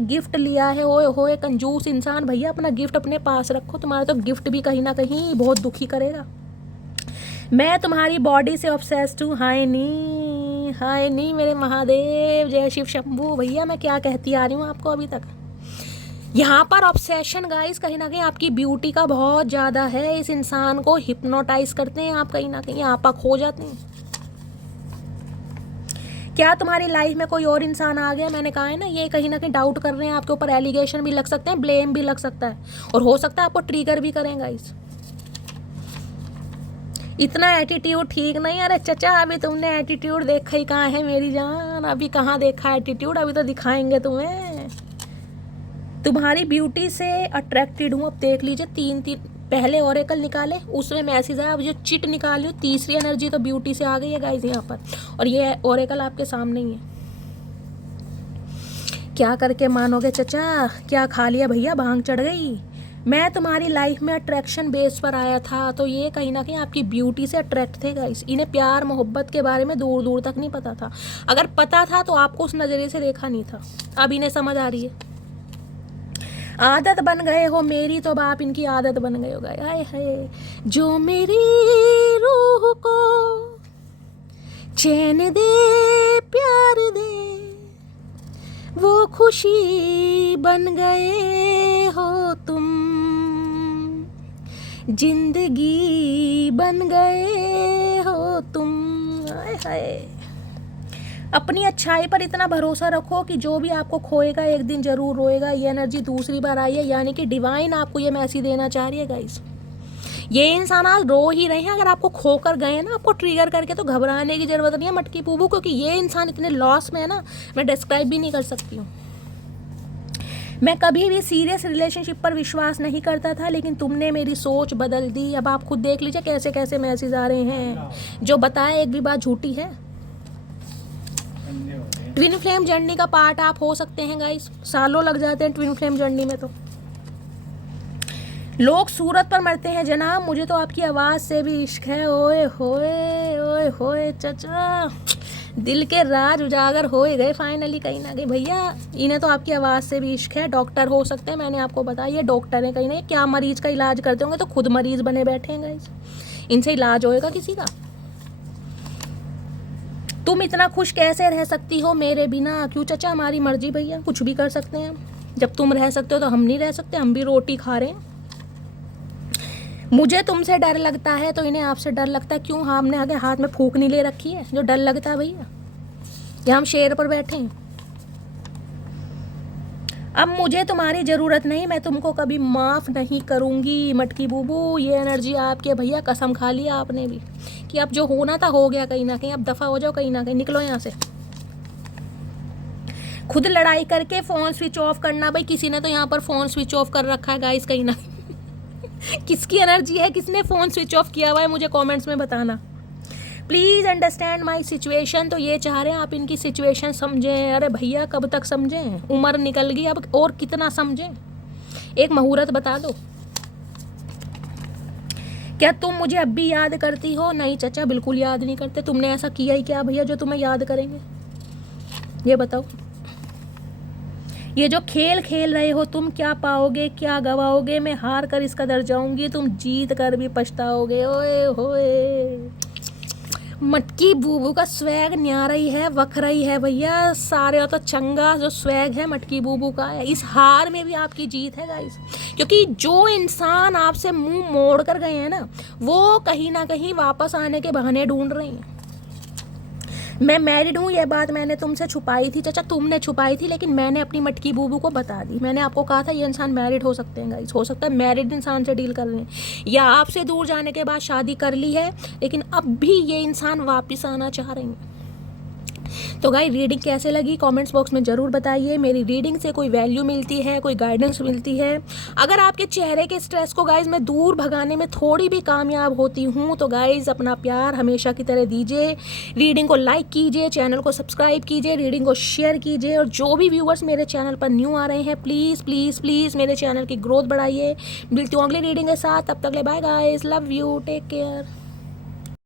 गिफ्ट लिया है। ओए होए कंजूस इंसान, भैया अपना गिफ्ट अपने पास रखो, तुम्हारा तो गिफ्ट भी कहीं ना कहीं बहुत दुखी करेगा। मैं तुम्हारी बॉडी से ऑब्सेस्ड हूँ। हाय नी मेरे महादेव, जय शिव शंभू। भैया मैं क्या कहती आ रही हूँ आपको अभी तक। यहाँ पर ऑब्सेशन गाइस कहीं ना कहीं आपकी ब्यूटी का बहुत ज़्यादा है। इस इंसान को हिप्नोटाइज करते हैं आप, कहीं ना कहीं आप खो जाते हैं। क्या तुम्हारी लाइफ में कोई और इंसान आ गया? मैंने कहा है ना, ये कहीं ना कहीं डाउट कर रहे हैं आपके ऊपर, एलिगेशन भी लग सकते हैं, ब्लेम भी लग सकता है, और हो सकता है आपको ट्रिगर भी करें गाइस। इतना एटीट्यूड ठीक नहीं। अरे चचा, अभी तुमने एटीट्यूड देखा ही कहाँ है मेरी जान, अभी कहाँ देखा एटीट्यूड, अभी तो दिखाएंगे तुम्हें। तुम्हारी ब्यूटी से अट्रैक्टेड हूँ। अब देख लीजिए, तीन पहले ओरेकल निकाले, उसमें मैसेज आया, अब जो चिट निकाली तीसरी एनर्जी तो ब्यूटी से आ गई है गाइस यहाँ पर, और ये ओरेकल आपके सामने ही है। क्या करके मानोगे चचा, क्या खा लिया भैया, भांग चढ़ गई। मैं तुम्हारी लाइफ में अट्रैक्शन बेस पर आया था, तो ये कहीं ना कहीं आपकी ब्यूटी से अट्रैक्ट थे गाइस। इन्हें प्यार मोहब्बत के बारे में दूर दूर तक नहीं पता था। अगर पता था तो आपको उस नज़रिए से देखा नहीं था, अब इन्हें समझ आ रही है। आदत बन गए हो मेरी, तो अब आप इनकी आदत बन गए हो गए। हाय हाय, जो मेरी रूह को चैन दे, प्यार दे, वो खुशी बन गए हो तुम, जिंदगी बन गए हो तुम। हाय हाय, अपनी अच्छाई पर इतना भरोसा रखो कि जो भी आपको खोएगा एक दिन जरूर रोएगा। ये एनर्जी दूसरी बार आई है, यानी कि डिवाइन आपको ये मैसेज देना चाह रही है गाइस। ये इंसान आज रो ही रहे हैं। अगर आपको खोकर गए ना, आपको ट्रिगर करके, तो घबराने की जरूरत नहीं है मटकी पूबू, क्योंकि ये इंसान इतने लॉस में है ना, मैं डिस्क्राइब भी नहीं कर सकती हूँ। मैं कभी भी सीरियस रिलेशनशिप पर विश्वास नहीं करता था, लेकिन तुमने मेरी सोच बदल दी। अब आप खुद देख लीजिए कैसे कैसे मैसेज आ रहे हैं। जो बताए एक भी बात झूठी है। ट्विन फ्लेम जर्नी का पार्ट आप हो सकते हैं गाइस, सालों लग जाते हैं ट्विन फ्लेम जर्नी में। तो लोग सूरत पर मरते हैं जनाब, मुझे तो आपकी आवाज़ से भी इश्क है। ओए होए चचा, दिल के राज उजागर हो गए फाइनली कहीं ना कहीं। भैया इन्हें तो आपकी आवाज़ से भी इश्क है। डॉक्टर हो सकते हैं, मैंने आपको बताया ये डॉक्टर हैं कहीं ना। क्या मरीज का इलाज करते होंगे, तो खुद मरीज बने बैठे हैं गाइस। इनसे इलाज होएगा किसी का? तुम इतना खुश कैसे रह सकती हो मेरे बिना? क्यों चचा, हमारी मर्जी भैया, कुछ भी कर सकते हैं। जब तुम रह सकते हो तो हम नहीं रह सकते? हम भी रोटी खा रहे हैं। मुझे तुमसे डर लगता है, तो इन्हें आपसे डर लगता है। क्यों? हमने आगे हाथ में फूंक नहीं ले रखी है जो डर लगता है भैया, या हम शेर पर बैठे हैं? अब मुझे तुम्हारी ज़रूरत नहीं, मैं तुमको कभी माफ़ नहीं करूँगी मटकी बूबू। ये एनर्जी आपके भैया, कसम खा लिया आपने भी कि अब जो होना था हो गया कहीं ना कहीं। अब दफ़ा हो जाओ कहीं ना कहीं, निकलो यहाँ से। खुद लड़ाई करके फ़ोन स्विच ऑफ करना। भाई किसी ने तो यहाँ पर फ़ोन स्विच ऑफ कर रखा है गाइस कहीं ना किसकी एनर्जी है, किसने फ़ोन स्विच ऑफ किया हुआ है, मुझे कमेंट्स में बताना प्लीज़। Understand my situation. तो ये चाह रहे हैं आप इनकी सिचुएशन समझें। अरे भैया कब तक समझें, उम्र निकल गई, अब और कितना समझें? एक मुहूर्त बता दो। क्या तुम मुझे अब भी याद करती हो? नहीं चचा, बिल्कुल याद नहीं करते। तुमने ऐसा किया ही क्या भैया जो तुम्हें याद करेंगे, ये बताओ। ये जो खेल खेल रहे हो तुम, क्या पाओगे क्या गवाओगे? मैं हार कर इस कदर जाऊंगी, तुम जीत कर भी पछताओगे। ओए होए, मटकी बूबू का स्वैग न्यारा ही है, वखरा ही है भैया। सारे तो चंगा जो स्वैग है मटकी बूबू का है। इस हार में भी आपकी जीत है गाइस, क्योंकि जो इंसान आपसे मुंह मोड़ कर गए हैं ना, वो कहीं ना कहीं वापस आने के बहाने ढूंढ रहे हैं। मैं मैरिड हूँ, ये बात मैंने तुमसे छुपाई थी चचा, तुमने छुपाई थी, लेकिन मैंने अपनी मटकी बूबू को बता दी। मैंने आपको कहा था ये इंसान मैरिड हो सकते हैं गाइस, हो सकता है मैरिड इंसान से डील कर रहे हैं, या आपसे दूर जाने के बाद शादी कर ली है, लेकिन अब भी ये इंसान वापस आना चाह रहे हैं। तो गाइस रीडिंग कैसे लगी कमेंट्स बॉक्स में ज़रूर बताइए। मेरी रीडिंग से कोई वैल्यू मिलती है, कोई गाइडेंस मिलती है, अगर आपके चेहरे के स्ट्रेस को गाइस मैं दूर भगाने में थोड़ी भी कामयाब होती हूँ तो गाइस अपना प्यार हमेशा की तरह दीजिए। रीडिंग को लाइक कीजिए, चैनल को सब्सक्राइब कीजिए, रीडिंग को शेयर कीजिए, और जो भी व्यूअर्स मेरे चैनल पर न्यू आ रहे हैं प्लीज़ प्लीज़ प्लीज़ मेरे चैनल की ग्रोथ बढ़ाइए। मिलती हूँ अगली रीडिंग के साथ, तब तक ले bye guys, love you, take care.